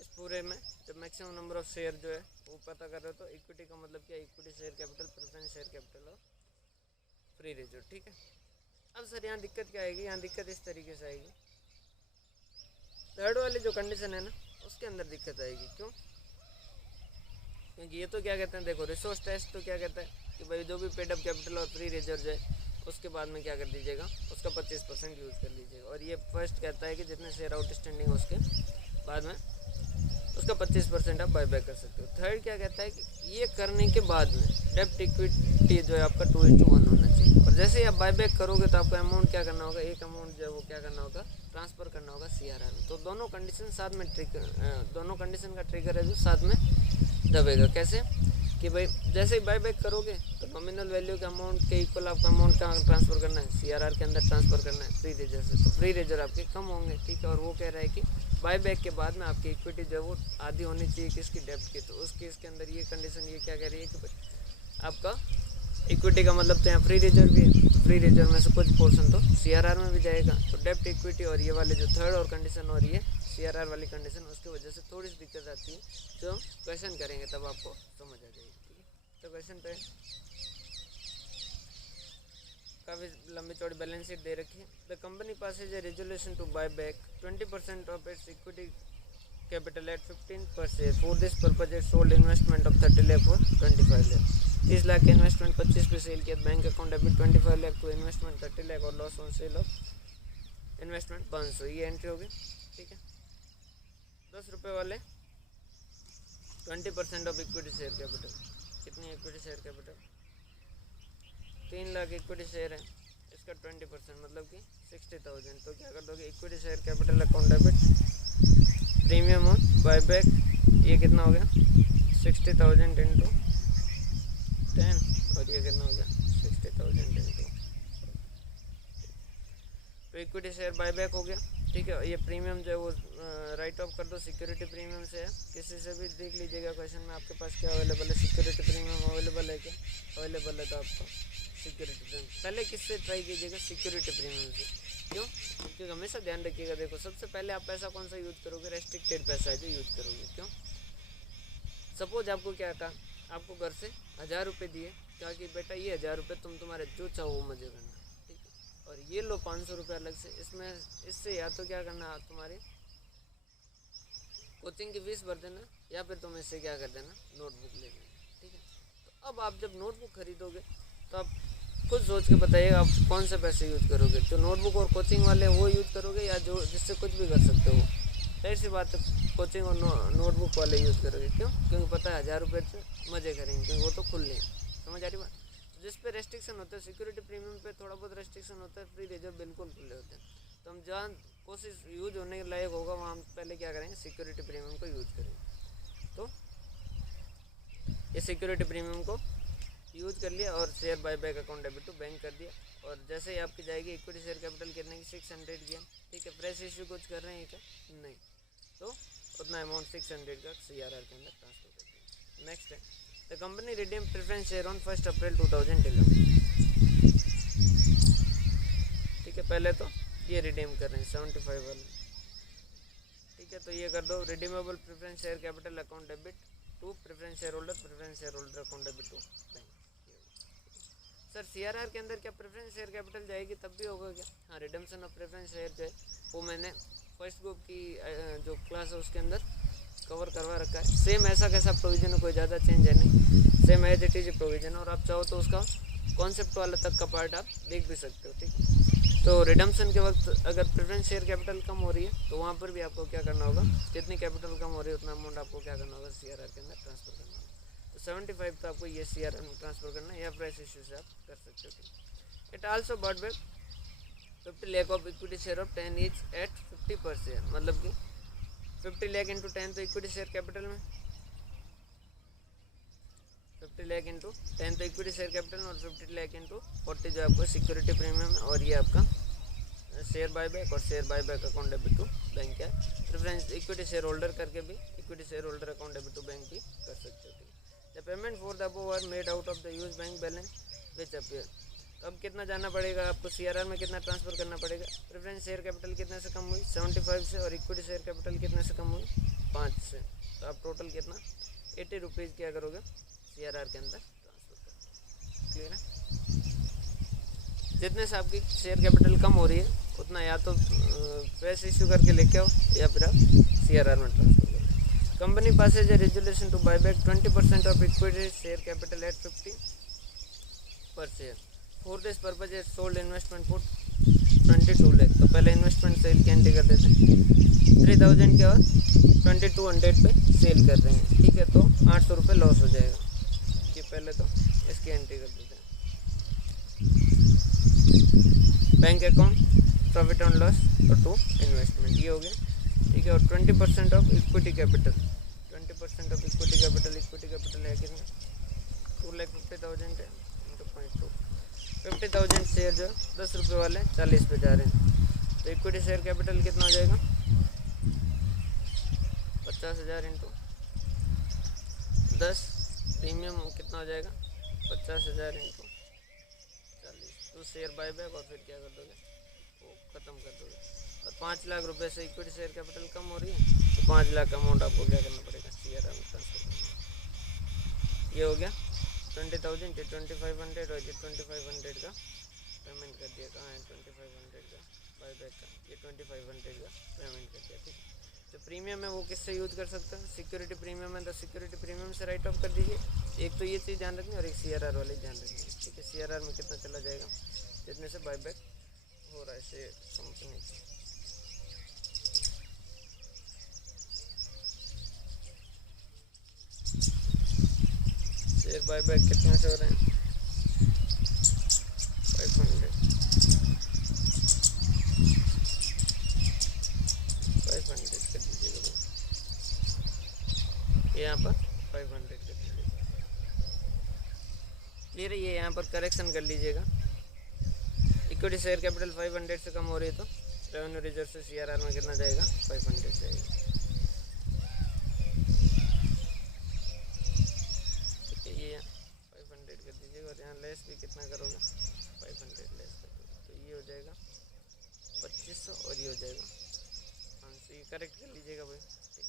इस पूरे में जब मैक्सिमम नंबर ऑफ शेयर जो है वो पता कर रहे हो तो इक्विटी का मतलब क्या है, equity share capital, preference share capital और फ्री रिजर्व, ठीक है। अब सर यहाँ दिक्कत क्या आएगी, यहाँ दिक्कत इस तरीके से आएगी, थर्ड वाली जो कंडीशन है ना उसके अंदर दिक्कत आएगी। क्यों, क्योंकि ये तो क्या कहते हैं, देखो रिसोर्स टेस्ट तो क्या कहता है कि भाई जो भी पेड अप कैपिटल और फ्री रिजर्व है उसके बाद में क्या कर दीजिएगा, उसका 25% यूज़ कर लीजिएगा। और ये फर्स्ट कहता है कि जितने शेयर आउटस्टैंडिंग है उसके बाद में उसका 25% आप बायबैक कर सकते हो। थर्ड क्या कहता है कि ये करने के बाद में डेप्ट इक्विटी जो है आपका 2:1 होना चाहिए। और जैसे ही आप बायबैक करोगे तो आपको अमाउंट क्या करना होगा, एक अमाउंट जो है वो क्या करना होगा, ट्रांसफ़र करना होगा CRR में। तो दोनों कंडीशन साथ में दोनों कंडीशन का ट्रिगर है जो साथ में दबेगा। कैसे कि भाई जैसे ही बायबैक करोगे तो नॉमिनल वैल्यू के अमाउंट के इक्वल आपका अमाउंट कहाँ ट्रांसफ़र करना है, CRR के अंदर ट्रांसफ़र करना है फ्री रिजर्व से। तो फ्री रिजर्व आपके कम होंगे, ठीक है। और वो कह रहा है कि बायबैक के बाद में आपकी इक्विटी जो है वो आधी होनी चाहिए किसकी, डेप्ट की। तो उस केस के अंदर ये कंडीशन ये क्या कह रही है कि भाई आपका इक्विटी का मतलब तो यहाँ फ्री रिजर्व भी है, तो फ्री रिजर्व में से कुछ पोर्शन तो CRR में भी जाएगा। तो डेप्ट इक्विटी और ये वाले जो थर्ड और कंडीशन और ये CRR वाली कंडीशन, उसकी वजह से थोड़ी सी दिक्कत आती है जो हम क्वेश्चन करेंगे तब आपको समझ आ जाएगी, ठीक है। तो क्वेश्चन पे काफ़ी लंबी चौड़ी बैलेंस शीट दे रखी है। The company passes a resolution to buy back 20% of its equity capital at 15 per share. For this purpose it sold investment of 30 lakh और 25 लाख। 30 लाख के इन्वेस्टमेंट 25 पे सेल किया, bank account debit 25 lakh to investment 30 lakh और loss on sale of investment 500। ये entry होगी, ठीक है। 10 रुपये वाले 20% ऑफ इक्विटी शेयर कैपिटल, कितनी equity share capital, 3 lakh equity share है, इसका 20% मतलब कि 60,000। तो क्या कर दोगे, equity share capital account debit premium on buyback, ये कितना हो गया 60,000 इंटू 10 और ये कितना हो गया 60,000 इंटू। तो इक्विटी शेयर बायबैक हो गया, ठीक है। ये प्रीमियम जो है वो राइट ऑफ कर दो, सिक्योरिटी प्रीमियम से है। किसी से भी देख लीजिएगा क्वेश्चन में आपके पास क्या अवेलेबल है, सिक्योरिटी प्रीमियम अवेलेबल है क्या, अवेलेबल है तो आपको सिक्योरिटी प्रीमियम पहले किससे ट्राई कीजिएगा, सिक्योरिटी प्रीमियम से। क्यों, क्योंकि हमेशा ध्यान रखिएगा, देखो सबसे पहले आप पैसा कौन सा यूज़ करोगे, रेस्ट्रिक्टेड पैसा है जो यूज़ करोगे। क्यों, सपोज आपको क्या कहा, आपको घर से 1000 रुपये दिए, कहा कि बेटा ये 1000 रुपये तुम तुम्हारे जो चाहो वो मजे करना, ठीक है, और ये लो 500 रुपये अलग से, इसमें इससे या तो क्या करना, तुम्हारी कोचिंग की फीस भर देना, या फिर तुम इससे क्या कर देना, नोटबुक ले लेना, ठीक है। तो अब आप जब नोटबुक खरीदोगे तो आप खुद सोच के बताइएगा आप कौन से पैसे यूज़ करोगे, जो नोटबुक और कोचिंग वाले वो यूज़ करोगे, या जो जिससे कुछ भी कर सकते हो। जाहिर सी बात है कोचिंग और नोटबुक वाले यूज़ करोगे, क्यों? क्योंकि पता है 1000 रुपये से मज़े करेंगे, क्योंकि वो तो खुल लें। समझ आ रही बात? जिस पे रेस्ट्रिक्शन होता है, सिक्योरिटी प्रीमियम पे थोड़ा बहुत रेस्ट्रिक्शन होता है, फ्री रिजर्व बिल्कुल खुले होते हैं। तो हम जहाँ कोशिश यूज होने के लायक होगा वहाँ हम पहले क्या करेंगे, सिक्योरिटी प्रीमियम को यूज़ करेंगे। तो ये सिक्योरिटी प्रीमियम को यूज़ कर लिया और share buy back account debit to bank कर दिया, और जैसे ही आपकी जाएगी इक्विटी शेयर कैपिटल कितने की, 600 की, ठीक है। फ्रेश इशू कुछ कर रहे हैं क्या? नहीं, तो उतना अमाउंट 600 का CRR के अंदर ट्रांसफर कर दिया। नेक्स्ट है the company redeem preference share on 1 अप्रैल 2011, ठीक है। पहले तो ये रिडीम कर रहे हैं 75 वाले, ठीक है। तो ये कर दो, redeemable preference share capital account debit to preference share holder account debit to bank. Sir CRR के अंदर क्या प्रेफरेंस शेयर कैपिटल जाएगी तब भी होगा क्या? हाँ, रिडम्पशन ऑफ प्रेफरेंस शेयर जो है वो मैंने फर्स्ट ग्रुप की जो क्लास है उसके अंदर कवर करवा रखा है। सेम ऐसा कैसा प्रोविज़न है, कोई ज़्यादा चेंज है नहीं, same as it is provision, और आप चाहो तो उसका कॉन्सेप्ट वाला तक का पार्ट आप देख भी सकते हो, ठीक है। तो रिडम्पशन के वक्त अगर प्रेफरेंस शेयर कैपिटल कम हो रही है तो वहाँ पर भी आपको क्या करना होगा, जितनी कैपिटल कम हो रही है उतना अमाउंट आपको क्या करना होगा, CRR के अंदर ट्रांसफर करना होगा। तो 75 तो आपको ये CRR में ट्रांसफर करना है, या फ्रेश इशू से आप कर सकते हो, ठीक। It also bought back 50 lakh of equity share of 10 each eight 50 पर शेयर, मतलब कि 50 लाख इंटू 10 तो इक्विटी शेयर कैपिटल में, 50 लाख इंटू 10 तो इक्विटी शेयर कैपिटल में, और 50 लाख इंटू 40 जो आपको सिक्योरिटी प्रीमियम है, और ये आपका शेयर बायबैक और share buyback account debit to bank है। प्रेफरेंस इक्विटी शेयर होल्डर करके भी equity share holder account debit to bank भी कर सकते हो, ठीक। The payment for the above are made out of the use bank balance which appear. तो अब कितना जाना पड़ेगा आपको, CRR में कितना ट्रांसफर करना पड़ेगा? प्रेफरेंस शेयर कैपिटल कितने से कम हुई, 75 से, और इक्विटी शेयर कैपिटल कितने से कम हुई, 5 से। तो आप टोटल कितना 80 रुपीज़ क्या करोगे, CRR के अंदर ट्रांसफर करोगे। क्लियर है? जितने से आपकी शेयर कैपिटल कम हो रही है उतना या तो फ्रेश इशू करके लेके आओ, या फिर आप CRR में ट्रांसफर करो। Company passes a resolution to buy back 20% of equity share capital at 50 per share. For this purpose it sold investment for 22 lakh. तो पहले इन्वेस्टमेंट सेल की एंट्री कर देते हैं, 3000 के बाद 2200 पे सेल कर रहे हैं, ठीक है। तो 800 रुपये लॉस हो जाएगा, ये पहले तो इसकी एंट्री कर देते हैं। Bank account, profit on loss और टू इन्वेस्टमेंट, ये हो गया, ठीक है। और 20% of equity capital, 20% of equity capital है कितना, 2,50,000 है इंटू 0.2, 50,000 शेयर जो 10 रुपये वाले 40 पे जा रहे हैं, तो इक्विटी शेयर कैपिटल कितना हो जाएगा, 50,000 इंटू 10, प्रीमियम कितना हो जाएगा, 50,000 इंटू 40, तो शेयर बायबैक, और फिर क्या कर दोगे, वो ख़त्म कर दोगे। और 5 लाख रुपए से इक्विटी शेयर कैपिटल कम हो रही है, तो 5 लाख अमाउंट आपको क्या करना पड़ेगा, CRR में ट्रांसफर करना। ये हो गया 20,000 ये 2,500, और ये 2,500 का पेमेंट कर दिया। कहाँ है 2,500 का बायबैक का, ये 2,500 का पेमेंट कर दिया, ठीक है। जो प्रीमियम है वो किससे यूज़ कर सकते हैं, सिक्योरिटी प्रीमियम है तो सिक्योरिटी प्रीमियम से राइट ऑफ कर दीजिए। एक तो ये चीज़ ध्यान रखनी, और एक CRR वाले ध्यान रखनी, ठीक है। CRR में कितना चला जाएगा, जितने से बायबैक हो रहा है शेयर कंपनी से। शेयर बायबैक कितने से हो रहे हैं, 500 कर दीजिएगा, यहाँ पर 500 कर दीजिएगा, क्लियर है। ये यहाँ पर करेक्शन कर लीजिएगा, इक्विटी शेयर कैपिटल 500 से कम हो रही है तो रेवेन्यू रिजर्व से CRR में कितना जाएगा, 500 जाएगा, ठीक है। ये यहाँ 500 कर दीजिएगा, और यहाँ लेस भी कितना करोगे, 500 लेस कर दोगे, तो ये हो जाएगा 2500, और ये हो जाएगा 500, ये करेक्ट कर लीजिएगा भाई, ठीक।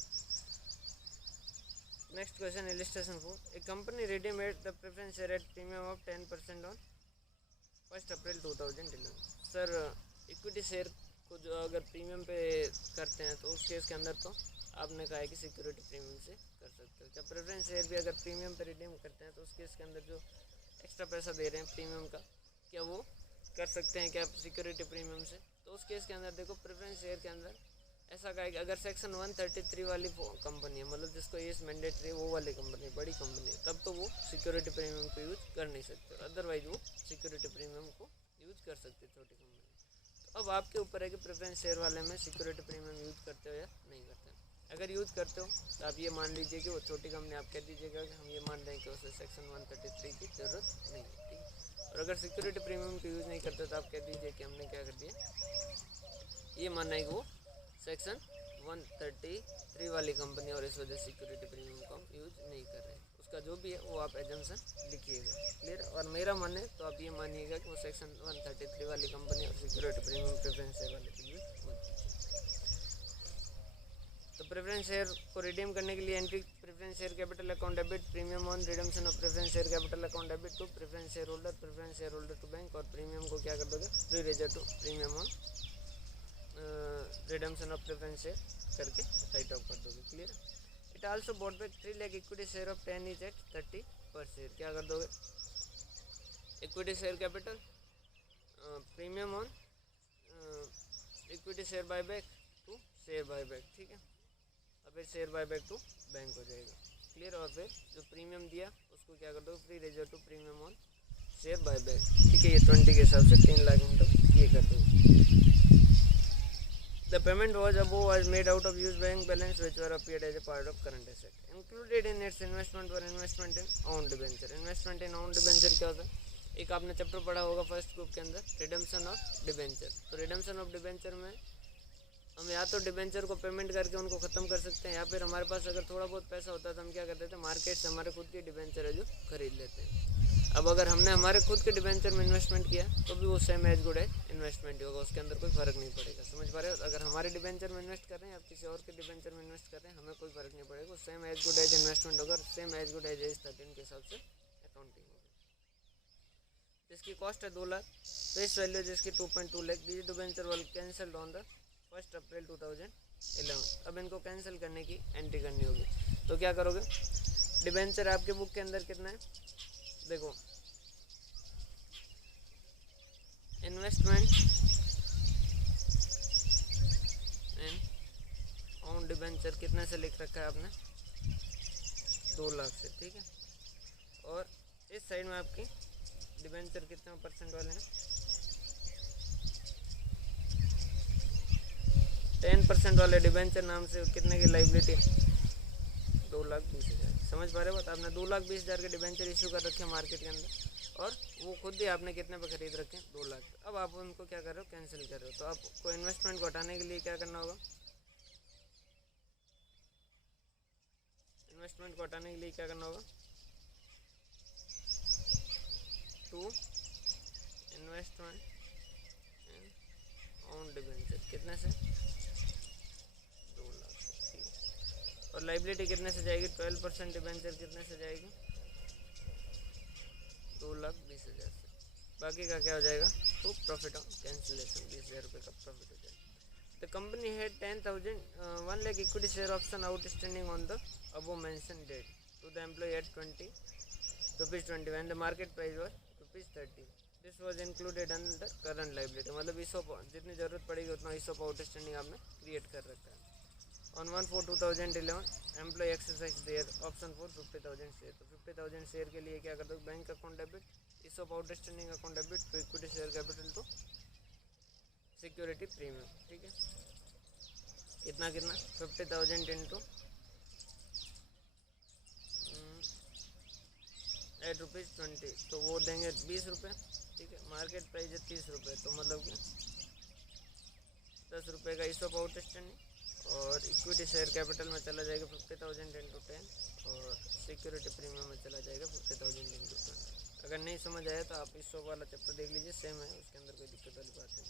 Next question illustration 4. A company redeemed the preference share at premium of 10% on 1 April 2011. Sir equity share को जो अगर प्रीमियम पे करते हैं तो उस केस के अंदर तो आपने कहा है कि सिक्योरिटी प्रीमियम से कर सकते हो. क्या प्रेफरेंस शेयर भी अगर प्रीमियम पे रिडीम करते हैं तो उस केस के अंदर जो एक्स्ट्रा पैसा दे रहे हैं प्रीमियम का, क्या वो कर सकते हैं क्या सिक्योरिटी प्रीमियम से? तो उस केस के अंदर देखो, प्रेफरेंस शेयर के अंदर ऐसा कहा है कि अगर सेक्शन 133 वाली कंपनी है, मतलब जिसको ये मैंडेटरी वो वाली कंपनी, बड़ी कंपनी है, तब तो वो सिक्योरिटी प्रीमियम को यूज कर नहीं सकते. अदरवाइज वो सिक्योरिटी प्रीमियम को यूज कर सकते छोटी कंपनी. तो अब आपके ऊपर है कि प्रेफरेंस शेयर वाले में सिक्योरिटी प्रीमियम यूज करते हो या नहीं करते. अगर यूज करते हो तो आप ये मान लीजिए कि वो छोटी कंपनी, आप कह दीजिएगा कि हम ये मान रहे हैं कि उसे सेक्शन 133 की ज़रूरत नहीं है. ठीक है. और अगर सिक्योरिटी प्रीमियम को यूज़ नहीं करते तो आप कह दीजिए कि हमने क्या कर दिया, ये मानना है कि वो सेक्शन 133 वाली कंपनी और इस वजह से सिक्योरिटी प्रीमियम को हम यूज नहीं कर रहे हैं. उसका जो भी है वो आप एजम्पशन लिखिएगा. क्लियर. और मेरा माने तो आप ये मानिएगा कि वो सेक्शन 133 वाली कंपनी और सिक्योरिटी प्रीमियम प्रेफरेंस शेयर वाले को यूज मत कीजिए. तो प्रेफरेंस शेयर को रिडीम करने के लिए entry preference share capital account debit, premium on redemption of preference share capital account debit to preference share holder to bank, और प्रीमियम को क्या कर दोगे, free reserve to premium on redemption of preference share करके write off कर दोगे. Clear. It also bought back 3 lakh equity share of 10 is at 30 per share. क्या कर दोगे, equity share capital, premium on equity share buyback to share buyback. ठीक है. और फिर शेयर बायबैक टू बैंक हो जाएगा. क्लियर. और फिर जो प्रीमियम दिया उसको क्या कर दो, free reserve to premium on share buyback. ठीक है. ये 20 के हिसाब से 3 लाख मतलब ये कर दो. The payment was made out of used bank balance which were appeared as a part of current asset. Included in its investment were investment in own debenture. Investment in own debenture क्या होता है? एक आपने chapter पढ़ा होगा first group के अंदर, redemption of debenture. तो रिडेम्पशन ऑफ डिबेंचर में हम या तो डिबेंचर को पेमेंट करके उनको ख़त्म कर सकते हैं, या फिर हमारे पास अगर थोड़ा बहुत पैसा होता है तो हम क्या करते थे, मार्केट से हमारे खुद की डिबेंचर है जो खरीद लेते हैं. अब अगर हमने हमारे खुद के डिबेंचर में इन्वेस्टमेंट किया तो भी वो same as good as investment होगा, उसके अंदर कोई फ़र्क नहीं पड़ेगा. समझ पा रहे हो. अगर हमारे डिबेंचर में इन्वेस्ट कर रहे हैं या किसी और के डिबेंचर में इन्वेस्ट कर रहे हैं, हमें कोई फ़र्क नहीं पड़ेगा, वो same as good as investment होगा. सेम एज गुड एज 13 के हिसाब से अकाउंटिंग होगी. जिसकी कॉस्ट है 2 लाख, फेस वैल्यू जिसकी 2.2 लाख. दीज डिबेंचर वाल कैंसल्ड ऑन द 1 अप्रैल 2011. अब इनको कैंसिल करने की एंट्री करनी होगी. तो क्या करोगे, डिबेंचर आपके बुक के अंदर कितना है, देखो, इन्वेस्टमेंट इन ऑन डिबेंचर कितने से लिख रखा है आपने, 2 लाख से. ठीक है. और इस साइड में आपकी डिबेंचर कितने परसेंट वाले हैं, 10% वाले डिबेंचर नाम से कितने की लाइबिलिटी, 2,20,000. समझ पा रहे हो बात. आपने 2,20,000 के डिबेंचर इशू कर रखे हैं मार्केट के अंदर, और वो खुद ही आपने कितने पे खरीद रखे हैं, 2 लाख. अब आप उनको क्या कर रहे हो, कैंसिल कर रहे हो. तो आपको इन्वेस्टमेंट को हटाने के लिए क्या करना होगा, इन्वेस्टमेंट को हटाने के लिए क्या करना होगा, to investment in on debenture कितने से, 2 लाख से. ठीक है. और लाइबिलिटी कितने से जाएगी, 12% डिबेंचर कितने से जाएगी, 2,20,000 से. बाकी का क्या हो जाएगा, तो प्रॉफिट ऑन कैंसिलेशन 20,000 रुपये का प्रॉफिट हो जाएगा. The company had 1 lakh equity share option outstanding on the above mention date to the employ at ₹20 when the market price was ₹30. This was included under current liability. मतलब ESOP जितनी ज़रूरत पड़ेगी उतना ESOP outstanding आपने create कर रखा है. On 1/4/2011 employ exercise their option for 50,000 share. तो 50,000 शेयर के लिए क्या कर दो, bank account debit, ESOP outstanding account debit to equity share capital to security premium. ठीक है. कितना 50,000 इंटू ₹8, तो वो देंगे 20 रुपये. ठीक है. मार्केट प्राइस है 30 रुपये, तो मतलब कि 10 रुपये का ईसॉप आउटस्टैंडिंग, और इक्विटी शेयर कैपिटल में चला जाएगा 50,000 इंटू 10, और सिक्योरिटी प्रीमियम में चला जाएगा 50,000 इंटू 20. अगर नहीं समझ आया तो आप ईसॉप वाला चैप्टर देख लीजिए, सेम है, उसके अंदर कोई दिक्कत वाली बात नहीं.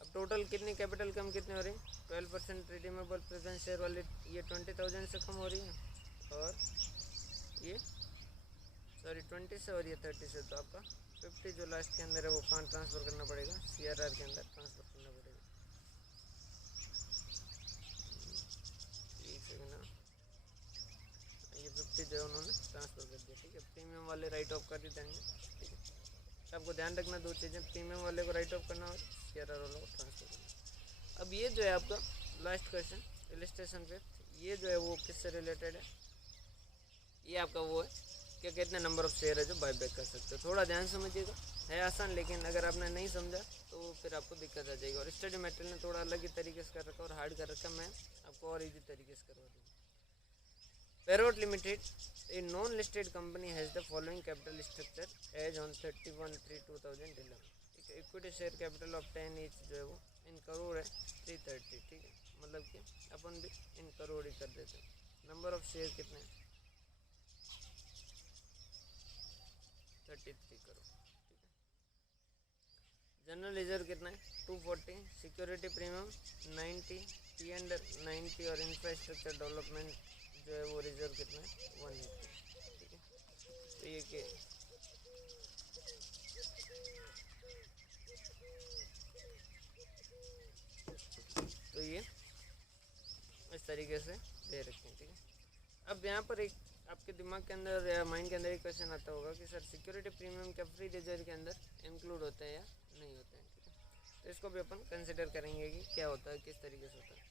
अब टोटल कितनी कैपिटल कम कितनी हो रही है, 12% रिडीमेबल प्रेफरेंस शेयर वाली, ये 20,000 से कम हो रही है, और ये सॉरी 20 से और ये 30 से, तो आपका 50 जो लास्ट के अंदर है वो कहाँ ट्रांसफ़र करना पड़ेगा, CRR के अंदर ट्रांसफ़र करना पड़ेगा। ठीक है ना, ये 50 जो है उन्होंने ट्रांसफ़र कर दिया। ठीक है, प्रीमियम वाले राइट ऑफ कर ही देंगे। ठीक है, तो आपको ध्यान रखना दो चीज़ें, प्रीमियम वाले को राइट ऑफ करना और CRR वाले को ट्रांसफ़र करना। अब ये जो है आपका लास्ट क्वेश्चन इलस्ट्रेशन पे, ये जो है वो किससे रिलेटेड है, ये आपका वो है कि कितने नंबर ऑफ शेयर है जो बायबैक कर सकते हो। थोड़ा ध्यान समझिएगा, है आसान, लेकिन अगर आपने नहीं समझा तो फिर आपको दिक्कत आ जाएगी। और स्टडी मटेरियल ने थोड़ा अलग ही तरीके से कर रखा और हार्ड कर रखा, मैं आपको और ईजी तरीके से करवा दूँगा। Parrot Limited, a non-listed company, has the following capital structure as on 31/3/2011। ठीक है, equity share capital of 10 each जो है वो इन करोड़ है 330। ठीक है, मतलब कि अपन भी इन करोड़ ही कर देते हैं। नंबर ऑफ शेयर कितने हैं, 33 करोड़। ठीक है, जनरल रिजर्व कितना है 240, सिक्योरिटी प्रीमियम 90, पी एंड 90 और इंफ्रास्ट्रक्चर डेवलपमेंट जो है वो रिजर्व कितना है 180। ठीक है, तो ये के तो ये इस तरीके से दे रखे हैं। ठीक है, अब यहाँ पर एक आपके दिमाग के अंदर या माइंड के अंदर एक क्वेश्चन आता होगा कि सर सिक्योरिटी प्रीमियम क्या फ्री रिजर्व के अंदर इंक्लूड होते हैं या नहीं होते हैं। ठीक है, तो इसको भी अपन कंसिडर करेंगे कि क्या होता है, किस तरीके से होता है।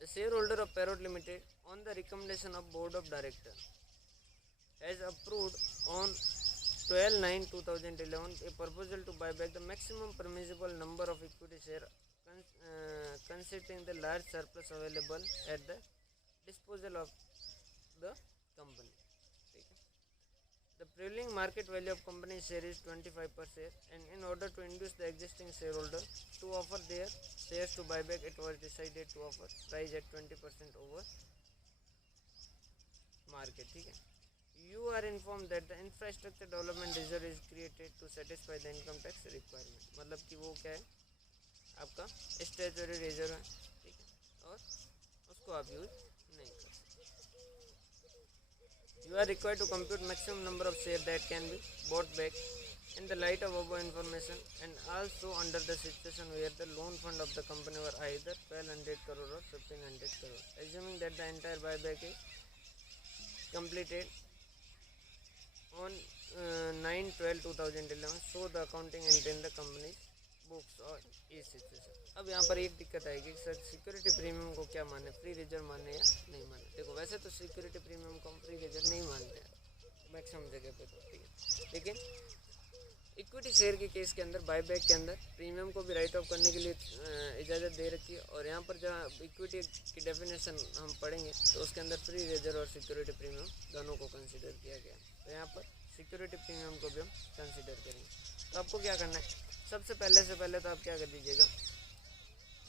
The shareholder of Parrot Limited, on the recommendation of Board of Directors, has approved on 12/9/2011 a proposal to buy back the maximum permissible number of equity share considering the large surplus available at the disposal of the company. ठीक है, the prevailing market value of company share is 25 per share, and in order to induce the existing shareholder to offer their shares to buyback, it was decided to offer price at 20% over market. ठीक है, you are informed that the infrastructure development reserve is created to satisfy the income tax requirement। मतलब कि वो क्या है, आपका statutory reserve है। ठीक है, और उसको आप यूज नहीं कर सकते। You are required to compute maximum number of shares that can be bought back in the light of above information, and also under the situation where the loan fund of the company were either 1200 crore or 1500 crore, assuming that the entire buyback is completed on 9/12/2011, so the accounting entry in the company's books और इस situation. अब यहाँ पर एक दिक्कत आएगी sir security premium को क्या माने, फ्री रिजर्व माने या नहीं माने। देखो वैसे तो सिक्योरिटी प्रीमियम को हम फ्री रिजर्व नहीं मानते हैं मैक्सिमम जगह पे तो। ठीक है, लेकिन इक्विटी शेयर के केस के अंदर बायबैक के अंदर प्रीमियम को भी राइट ऑफ करने के लिए इजाज़त दे रखी है। और यहाँ पर जहाँ इक्विटी की डेफिनेशन हम पढ़ेंगे तो उसके अंदर फ्री रिजर्व और सिक्योरिटी प्रीमियम दोनों को कंसिडर किया गया। तो यहाँ पर सिक्योरिटी प्रीमियम को भी हम कंसिडर करेंगे। तो आपको क्या करना है, सबसे पहले तो आप क्या कर दीजिएगा,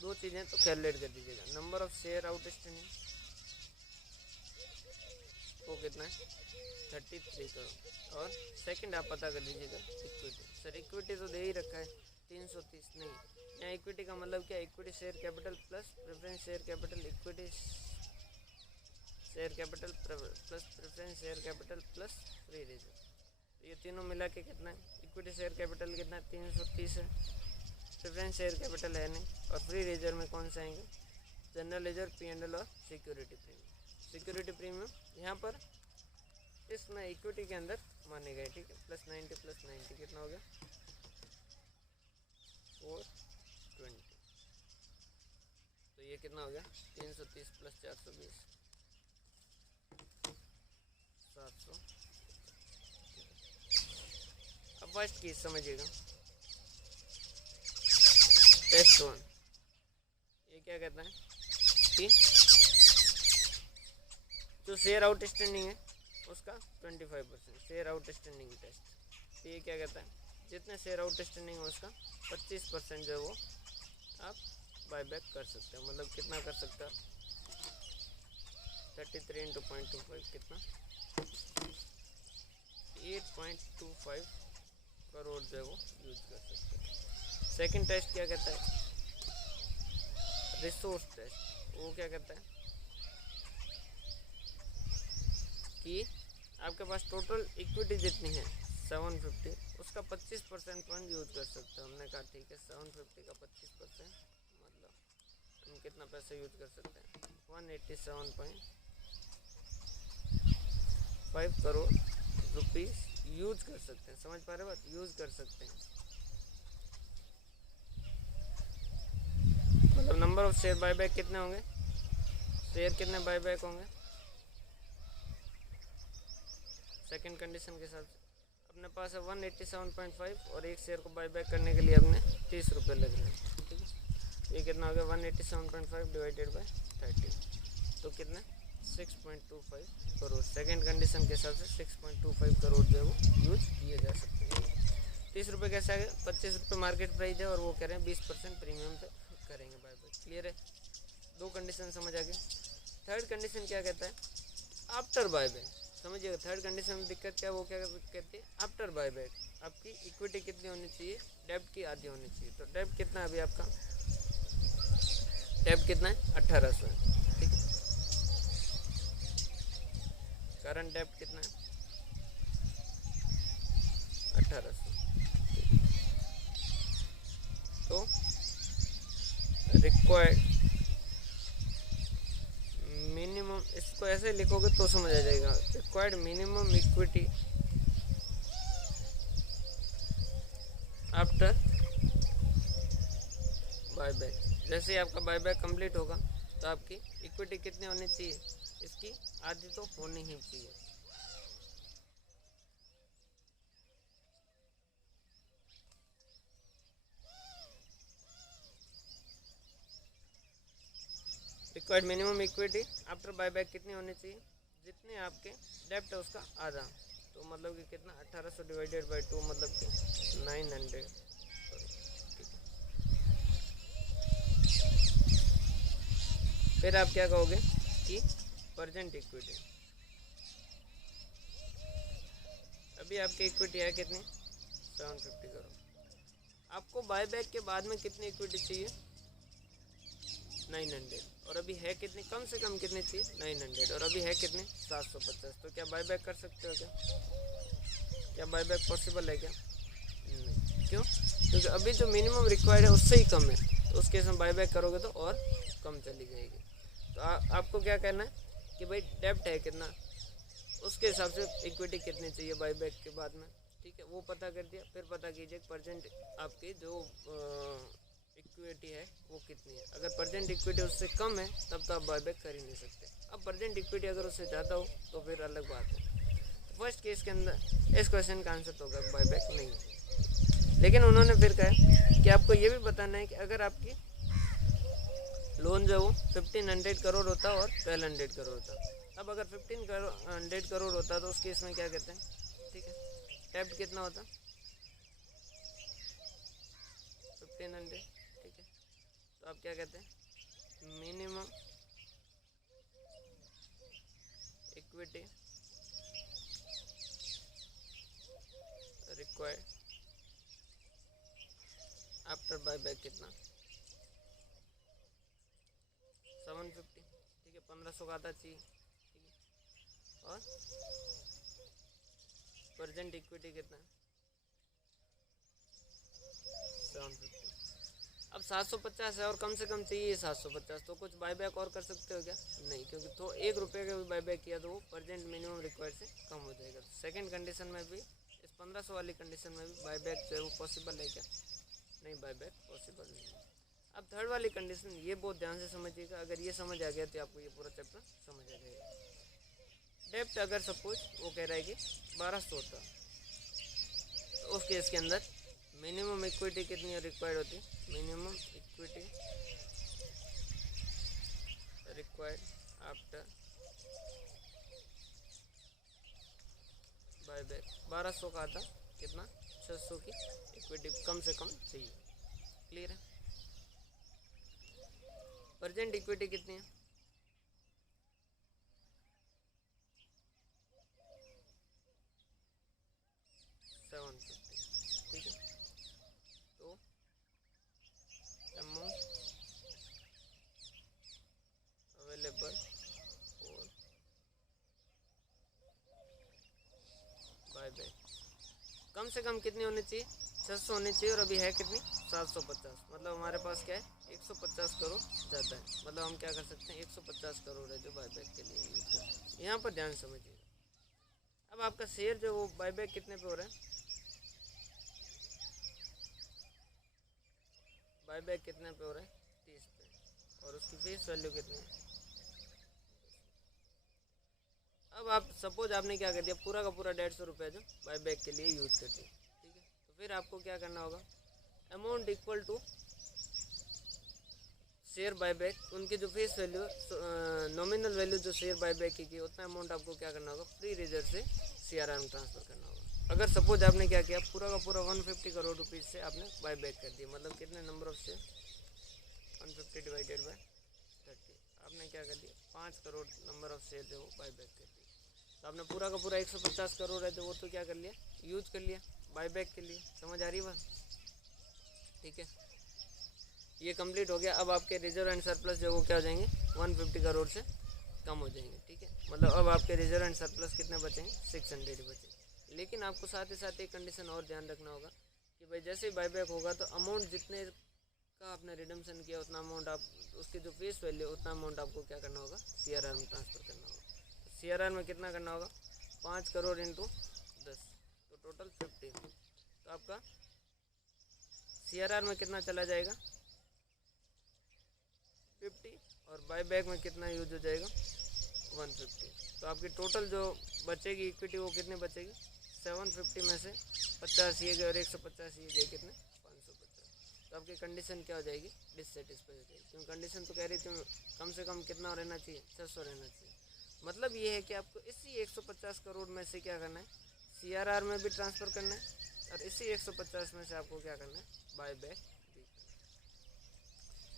दो चीज़ें तो कैलकुलेट कर दीजिएगा। नंबर ऑफ शेयर आउटस्टैंडिंग वो कितना है 33 करोड़, और सेकंड आप पता कर दीजिएगा इक्विटी। सर इक्विटी तो दे ही रखा है 330, नहीं यहाँ इक्विटी का मतलब क्या, equity share capital plus preference share capital, equity share capital plus preference share capital plus free reserve. तो ये तीनों मिला के कितना है, इक्विटी शेयर कैपिटल कितना है 330 है, प्रेफरेंस शेयर कैपिटल है नहीं, और फ्री रिजर्व में कौन से आएंगे, जनरल रिजर्व, P&L और सिक्योरिटी प्रीमियम। सिक्योरिटी प्रीमियम यहाँ पर इसमें इक्विटी के अंदर माने गए। ठीक है, +90 + 90 कितना हो गया 420। तो ये कितना हो गया 330 + 420 700। अब फर्स्ट केस समझिएगा, टेस्ट 1। ये क्या कहता है कि जो शेयर आउटस्टैंडिंग है उसका 25% शेयर आउटस्टैंडिंग टेस्ट। तो ये क्या कहता है, जितने शेयर आउटस्टैंडिंग है उसका 25% जो है वो आप बायबैक कर सकते हो। मतलब कितना कर सकते हो, 33 × 0.25 कितना 8.25 करोड़ जो है वो यूज कर सकते हैं। सेकंड टेस्ट क्या कहता है, रिसोर्स टेस्ट। वो क्या कहता है, कि आपके पास टोटल इक्विटी जितनी है 750, उसका 25% फंड यूज कर सकते हो। हमने कहा ठीक है 750 का 25% मतलब हम कितना पैसा यूज कर सकते हैं, 187.5 करोड़ रुपीस यूज कर सकते हैं। समझ पा रहे बात, यूज कर सकते हैं। मतलब नंबर ऑफ शेयर बायबैक कितने होंगे, शेयर कितने बायबैक होंगे सेकंड कंडीशन के हिसाब से। अपने पास है 187.5 और एक शेयर को बायबैक करने के लिए अपने 30 रुपये लग रहे हैं। ठीक है, ये कितना हो गया 187.5 डिवाइडेड बाय 30, तो कितने 6.25 करोड़। सेकंड कंडीशन के हिसाब से 6.25 करोड़ जो है वो यूज किए जा सकते हैं। 30 रुपये कैसे आ गए, 25 रुपये मार्केट प्राइस है और वो कह रहे हैं 20% प्रीमियम पे करेंगे बायबैक। क्लियर है, दो कंडीशन समझ आ गई। थर्ड कंडीशन क्या कहता है, आफ्टर बायबैक। समझिएगा थर्ड कंडीशन में दिक्कत क्या, वो क्या कहती है आफ्टर बायबैक आपकी इक्विटी कितनी होनी चाहिए, डेब्ट की आधी होनी चाहिए। तो डेब्ट कितना है अभी आपका, डेब्ट कितना है 1800 है। ठीक है, करंट डेब्ट कितना है 1800। तो रिक्वायर्ड मिनिमम, इसको ऐसे लिखोगे तो समझ आ जाएगा, required minimum equity after buyback. जैसे ही आपका बायबैक कंप्लीट होगा तो आपकी इक्विटी कितनी होनी चाहिए, इसकी आधी तो होनी ही चाहिए। Required minimum equity after buyback कितनी होनी चाहिए, जितने आपके डेप्ट है उसका आधा। तो मतलब कि कितना 1800 डिवाइडेड बाई 2 मतलब कि 900। फिर आप क्या कहोगे कि प्रेजेंट इक्विटी, अभी आपकी इक्विटी है कितनी 750 करोड़। आपको बायबैक के बाद में कितनी इक्विटी चाहिए 900, और अभी है कितनी, कम से कम कितनी चाहिए 900, और अभी है कितनी 750। तो क्या बायबैक कर सकते हो क्या बायबैक पॉसिबल है क्या, नहीं। क्यों, क्योंकि अभी जो मिनिमम रिक्वायर्ड है उससे ही कम है, तो उस केस में बायबैक करोगे तो और कम चली जाएगी। तो आपको क्या करना है कि भाई डेब्ट है कितना, उसके हिसाब से इक्विटी कितनी चाहिए बायबैक के बाद में। ठीक है, वो पता कर दिया, फिर पता कीजिए प्रेजेंट आपकी जो इक्विटी है वो कितनी है। अगर प्रेजेंट इक्विटी उससे कम है तब तो आप बायबैक कर ही नहीं सकते। अब प्रेजेंट इक्विटी अगर उससे ज़्यादा हो तो फिर अलग बात है। तो फर्स्ट केस के अंदर इस क्वेश्चन का आंसर तो होगा बायबैक नहीं है। लेकिन उन्होंने फिर कहा कि आपको ये भी बताना है कि अगर आपकी लोन जो 1500 करोड़ होता और 1200 करोड़ होता। अब अगर 1500 करोड़ होता तो उस केस में क्या कहते हैं, ठीक है, डेब्ट कितना होता 1500। ठीक है, तो आप क्या कहते हैं minimum equity required after buyback कितना 750। ठीक है, 1500 का आधा चाहिए। ठीक है, और प्रेजेंट इक्विटी कितना है 750। अब 750 है और कम से कम चाहिए 750, तो कुछ बायबैक और कर सकते हो क्या, नहीं, क्योंकि तो 1 रुपये का भी बायबैक किया तो वो प्रेजेंट मिनिमम रिक्वायर्ड से कम हो जाएगा। सेकंड कंडीशन में भी, इस 1500 वाली कंडीशन में भी बायबैक जो है वो पॉसिबल है क्या, नहीं, बायबैक पॉसिबल नहीं है। अब थर्ड वाली कंडीशन, ये बहुत ध्यान से समझिएगा, अगर ये समझ आ गया तो आपको ये पूरा चैप्टर समझ आ जाएगा। डेप्ट अगर सपोज वो कह रहा है कि 1200 होता, तो उस केस के अंदर मिनिमम इक्विटी कितनी रिक्वायर्ड होती, minimum equity required after buyback 1200 का आता कितना 600 की इक्विटी कम से कम चाहिए। क्लियर है, प्रेजेंट इक्विटी कितनी है 750। ठीक है, तो अमाउंट अवेलेबल फॉर कम से कम कितनी होनी चाहिए, 600 होनी चाहिए, और अभी है कितनी, 750। मतलब हमारे पास क्या है, 150 करोड़ ज़्यादा है। मतलब हम क्या कर सकते हैं, 150 करोड़ है जो बाईबैक के लिए यूज कर सकते हैं। यहाँ पर ध्यान समझिएगा। अब आपका शेयर जो वो बाईबैक कितने पे हो रहा है, बाईबैक कितने पे हो रहा है, 30 पे, और उसकी फेस वैल्यू कितनी है। अब आप सपोज आपने क्या कर दिया, पूरा का पूरा 150 रुपये जो बाईबैक के लिए यूज कर दिया, ठीक है। तो फिर आपको क्या करना होगा, amount equal to share buyback, उनकी जो फेस वैल्यू नॉमिनल वैल्यू जो शेयर बाईबैक की उतना अमाउंट आपको क्या करना होगा, फ्री रिजर्व से सीआरआर में ट्रांसफ़र करना होगा। अगर सपोज आपने क्या किया, पूरा का पूरा 150 करोड़ रुपीज़ से आपने बाईबैक कर दिया, मतलब कितने number of share, 150 divided by 30, आपने क्या कर दिया, 5 करोड़ नंबर ऑफ शेयर जो वो बाईबैक कर दिया। तो आपने पूरा का पूरा 150 करोड़ है जो वो तो क्या कर लिया, यूज कर लिया बाईबैक के लिए। समझ आ रही बात, ठीक है। ये कंप्लीट हो गया। अब आपके रिजर्व एंड सरप्लस जो वो क्या हो जाएंगे, 150 करोड़ से कम हो जाएंगे, ठीक है। मतलब अब आपके रिजर्व एंड सरप्लस कितने बचेंगे, 600 बचेंगे। लेकिन आपको साथ ही साथ एक कंडीशन और ध्यान रखना होगा कि भाई जैसे ही बाईबैक होगा तो अमाउंट जितने का आपने रिडम्पशन किया उतना अमाउंट आप, उसकी जो फेस वैल्यू उतना अमाउंट आपको क्या करना होगा, सीआरआर में ट्रांसफ़र करना होगा। तो सीआरआर में कितना करना होगा, 5 करोड़ इंटू 10, तो टोटल 50। तो आपका सीआरआर में कितना चला जाएगा, 50, और बाईबैक में कितना यूज हो जाएगा, 150। तो आपकी टोटल जो बचेगी इक्विटी वो कितनी बचेगी, 750 में से 50 ये गए और 150 ये गए, कितने, 550। तो आपकी कंडीशन क्या हो जाएगी, डिससेटिस्फाई हो जाएगी, क्योंकि कंडीशन तो कह रही थी कम से कम कितना रहना चाहिए, 600 रहना चाहिए। मतलब ये है कि आपको इसी 150 करोड़ में से क्या करना है, सीआरआर में भी ट्रांसफ़र करना है, और इसी 150 में से आपको क्या करना है, बाईबैक भी।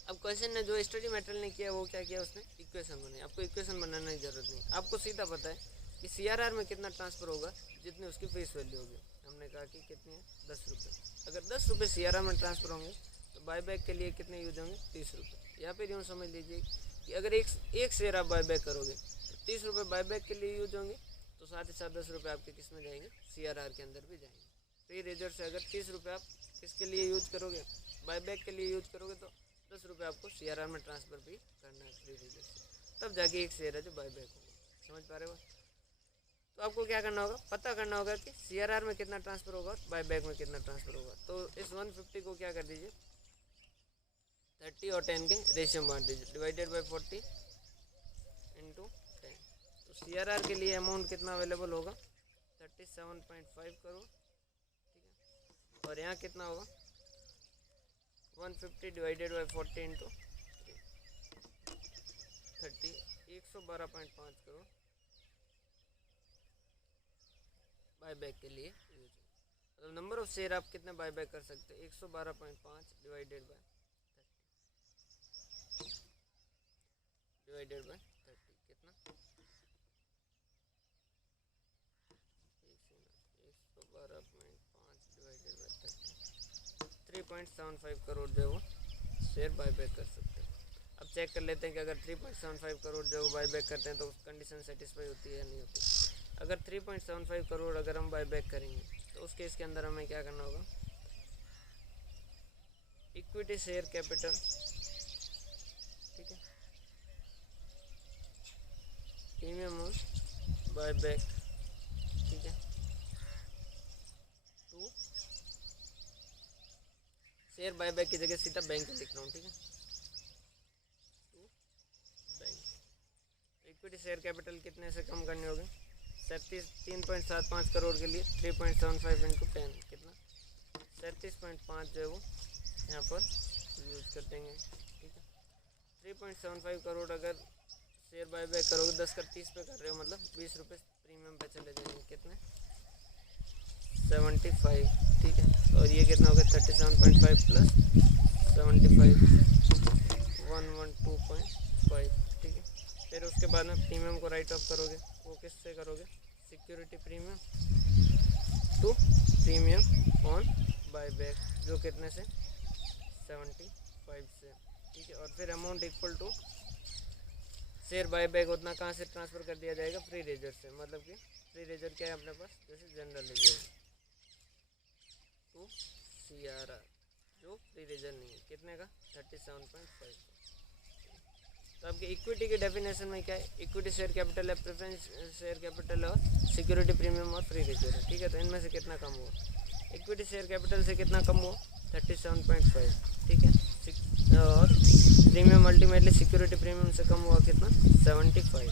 अब क्वेश्चन ने जो स्टडी मटेरियल ने किया वो क्या किया, उसने इक्वेशन बनाई। आपको इक्वेशन बनाने की ज़रूरत नहीं, आपको सीधा पता है कि सीआरआर में कितना ट्रांसफ़र होगा, जितनी उसकी फेस वैल्यू होगी। हमने कहा कि कितनी है, 10 रुपये। अगर 10 रुपये सीआरआर में ट्रांसफ़र होंगे तो बाईबैक के लिए कितने यूज होंगे, 30 रुपये। या फिर यूँ समझ लीजिए कि अगर एक शेयर आप बाईबैक करोगे तो 30 रुपये बाईबैक के लिए यूज होंगे, तो साथ ही साथ 10 रुपये आपके किस में जाएंगे, सीआरआर के अंदर भी जाएंगे। फ्री रिजर्व से अगर 30 रुपये आप किसके लिए यूज करोगे, बाईबैक के लिए यूज करोगे, तो 10 रुपये आपको सीआरआर में ट्रांसफ़र भी करना है फ्री रिजर्व से, तब जाके एक शेयर है जो बाईबैक होगा। समझ पा रहे हो। तो आपको क्या करना होगा, पता करना होगा कि सीआरआर में कितना ट्रांसफ़र होगा और बाईबैक में कितना ट्रांसफ़र होगा। तो इस 150 को क्या कर दीजिए, 30 और 10 के रेशियो में बांट दीजिए, डिवाइडेड बाई 40 इंटू 10। तो सीआरआर के लिए अमाउंट कितना अवेलेबल होगा, 37.5 करोड़, ठीक है। और यहाँ कितना होगा, 150 divided by 40 into 30, 112.5 crore buyback के लिए यूज है। मतलब नंबर ऑफ शेयर आप कितने बाईबैक कर सकते हैं, 112.5 डिवाइडेड बाय 30 कितना, 112.5 डिवाइडेड बाय 30, 3.75 करोड़ जो है वो शेयर बाईबैक कर सकते हैं। अब चेक कर लेते हैं कि अगर 3.75 करोड़ जो वो बाईबैक करते हैं तो कंडीशन सेटिस्फाई होती है या नहीं होती। अगर 3.75 करोड़ अगर हम बाईबैक करेंगे तो उस केस के अंदर हमें क्या करना होगा, इक्विटी शेयर कैपिटल, ठीक है, प्रीमियम बाईबैक, ठीक है, टू शेयर बाईबैक की जगह सीधा बैंक लिख रहा हूँ, ठीक है, to bank. Equity share capital कितने से कम करनी होगी, 3.75 करोड़ के लिए 3.75 इंटू 10 कितना, 37.5 जो है वो यहाँ पर यूज कर देंगे, ठीक है। 3.75 करोड़ अगर शेयर बाईबैक करोगे, 10 का 30 पे कर रहे हो, मतलब 20 रुपये प्रीमियम पे चले जाएंगे, कितने, 75, ठीक है। और ये कितना हो गया, 37.5 प्लस 75, 112.5, ठीक है। फिर उसके बाद में प्रीमियम को राइट ऑफ करोगे, वो किससे करोगे, security premium to premium on buyback, जो कितने से, 75 से, ठीक है। और फिर amount equal to share buyback उतना कहाँ से ट्रांसफ़र कर दिया जाएगा, फ्री रिजर्व से। मतलब कि फ्री रिजर्व क्या है अपने पास, जैसे जनरल रिजर्व, टू CRR जो फ्री रेजर नहीं है, कितने का 37.5। तो आपके इक्विटी की डेफिनेशन में क्या है, इक्विटी शेयर कैपिटल है, प्रेफरेंस शेयर कैपिटल है, और सिक्योरिटी प्रीमियम और फ्री रेजर है। ठीक है, तो इनमें से कितना कम हुआ, इक्विटी शेयर कैपिटल से कितना कम हुआ 37.5। ठीक है, और प्रीमियम अल्टीमेटली सिक्योरिटी प्रीमियम से कम हुआ कितना 75।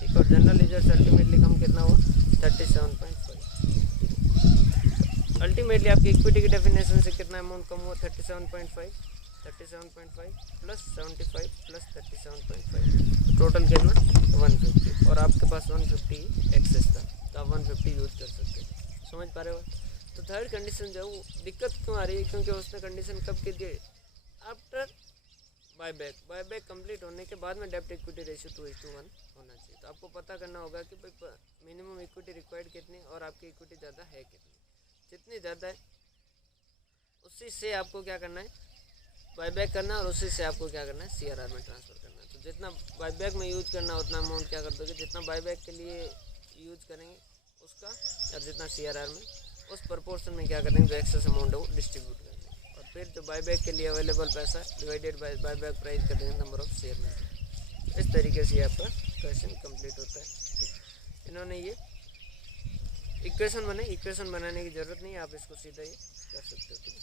ठीक है, और जनरल यूजर्स अल्टीमेटली कम कितना हुआ 37.5। अल्टीमेटली आपकी इक्विटी की डेफिनेशन से कितना अमाउंट कम हुआ 37.5 प्लस 75 प्लस 37.5, टोटल कितना 150, और आपके पास 150 एक्सेस था, तो आप 150 यूज कर सकते हैं। समझ पा रहे हो। तो थर्ड कंडीशन जो है वो दिक्कत क्यों आ रही है, क्योंकि उसने कंडीशन कब की दी, आफ्टर बायबैक कंप्लीट होने के बाद में डेब्ट इक्विटी रेशियो 2:1 होना चाहिए। तो आपको पता करना होगा कि भाई मिनिमम इक्विटी रिक्वायर्ड कितनी और आपकी इक्विटी ज़्यादा है कितनी। जितनी ज़्यादा है उसी से आपको क्या करना है, बायबैक करना है, और उसी से आपको क्या करना है CRR में ट्रांसफ़र करना है। तो जितना बायबैक में यूज करना है उतना अमाउंट क्या कर दोगे, जितना बायबैक के लिए यूज करेंगे उसका, और जितना CRR में उस प्रपोर्शन में क्या करेंगे, जो एक्सेस अमाउंट है वो डिस्ट्रीब्यूट करेंगे, और फिर जो बायबैक के लिए अवेलेबल पैसा डिवाइडेड बाय बायबैक प्राइस कर देंगे नंबर ऑफ शेयर में। इस तरीके से आपका क्वेश्चन कंप्लीट होता है। ठीक, इन्होंने ये इक्वेशन बनाने की ज़रूरत नहीं है, आप इसको सीधा ही कर सकते हो। ठीक है,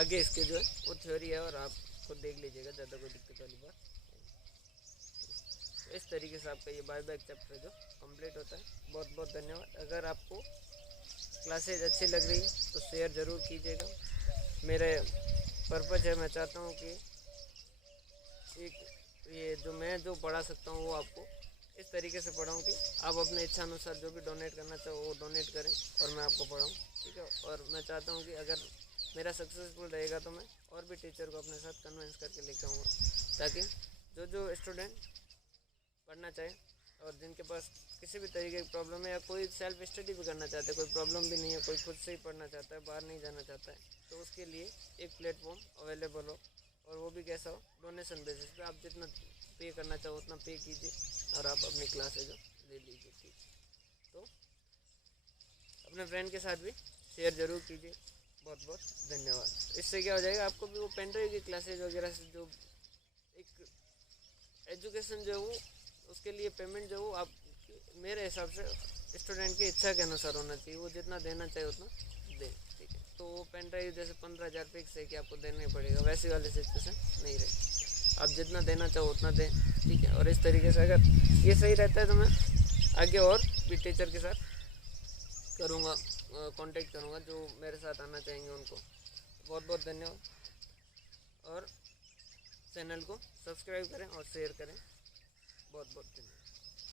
आगे इसके जो है वो थ्योरी है, और आप खुद देख लीजिएगा, ज़्यादा कोई दिक्कत वाली बात नहीं। इस तरीके से आपका ये बायबैक चैप्टर जो कंप्लीट होता है। बहुत बहुत धन्यवाद। अगर आपको क्लासेज अच्छी लग रही है तो शेयर ज़रूर कीजिएगा। मेरे पर्पज़ है, मैं चाहता हूँ कि एक ये जो मैं जो पढ़ा सकता हूँ वो आपको इस तरीके से पढ़ाऊँ कि आप अपने इच्छा अनुसार जो भी डोनेट करना चाहो वो डोनेट करें और मैं आपको पढ़ाऊँ। ठीक है, और मैं चाहता हूँ कि अगर मेरा सक्सेसफुल रहेगा तो मैं और भी टीचर को अपने साथ कन्विंस करके लेके आऊँगा, ताकि जो स्टूडेंट पढ़ना चाहे और जिनके पास किसी भी तरीके की प्रॉब्लम है, या कोई सेल्फ स्टडी भी करना चाहता है, कोई प्रॉब्लम भी नहीं है, कोई खुद से ही पढ़ना चाहता है, बाहर नहीं जाना चाहता है, तो उसके लिए एक प्लेटफॉर्म अवेलेबल हो, और वो भी कैसा हो, डोनेशन बेसिस पे। आप जितना पे करना चाहो उतना पे कीजिए और आप अपनी क्लास है जो ले लीजिए। ठीक, तो अपने फ्रेंड के साथ भी शेयर ज़रूर कीजिए। बहुत बहुत धन्यवाद। इससे क्या हो जाएगा, आपको भी वो पेन ड्राइव की क्लासेज वगैरह से जो एक एजुकेशन जो है वो उसके लिए पेमेंट जो है वो आप मेरे हिसाब से स्टूडेंट की इच्छा के अनुसार होना चाहिए, वो जितना देना चाहिए उतना दें। ठीक है, तो वो पेन ड्राइव जैसे 15,000 फिक्स है कि आपको देना ही पड़ेगा, वैसी वाली सिचुएशन नहीं रहे, आप जितना देना चाहो उतना दें। ठीक है, और इस तरीके से अगर ये सही रहता है तो मैं आगे और भी टीचर के साथ करूँगा, कांटेक्ट करूँगा, जो मेरे साथ आना चाहेंगे उनको। बहुत बहुत धन्यवाद, और चैनल को सब्सक्राइब करें और शेयर करें। बहुत बहुत धन्यवाद।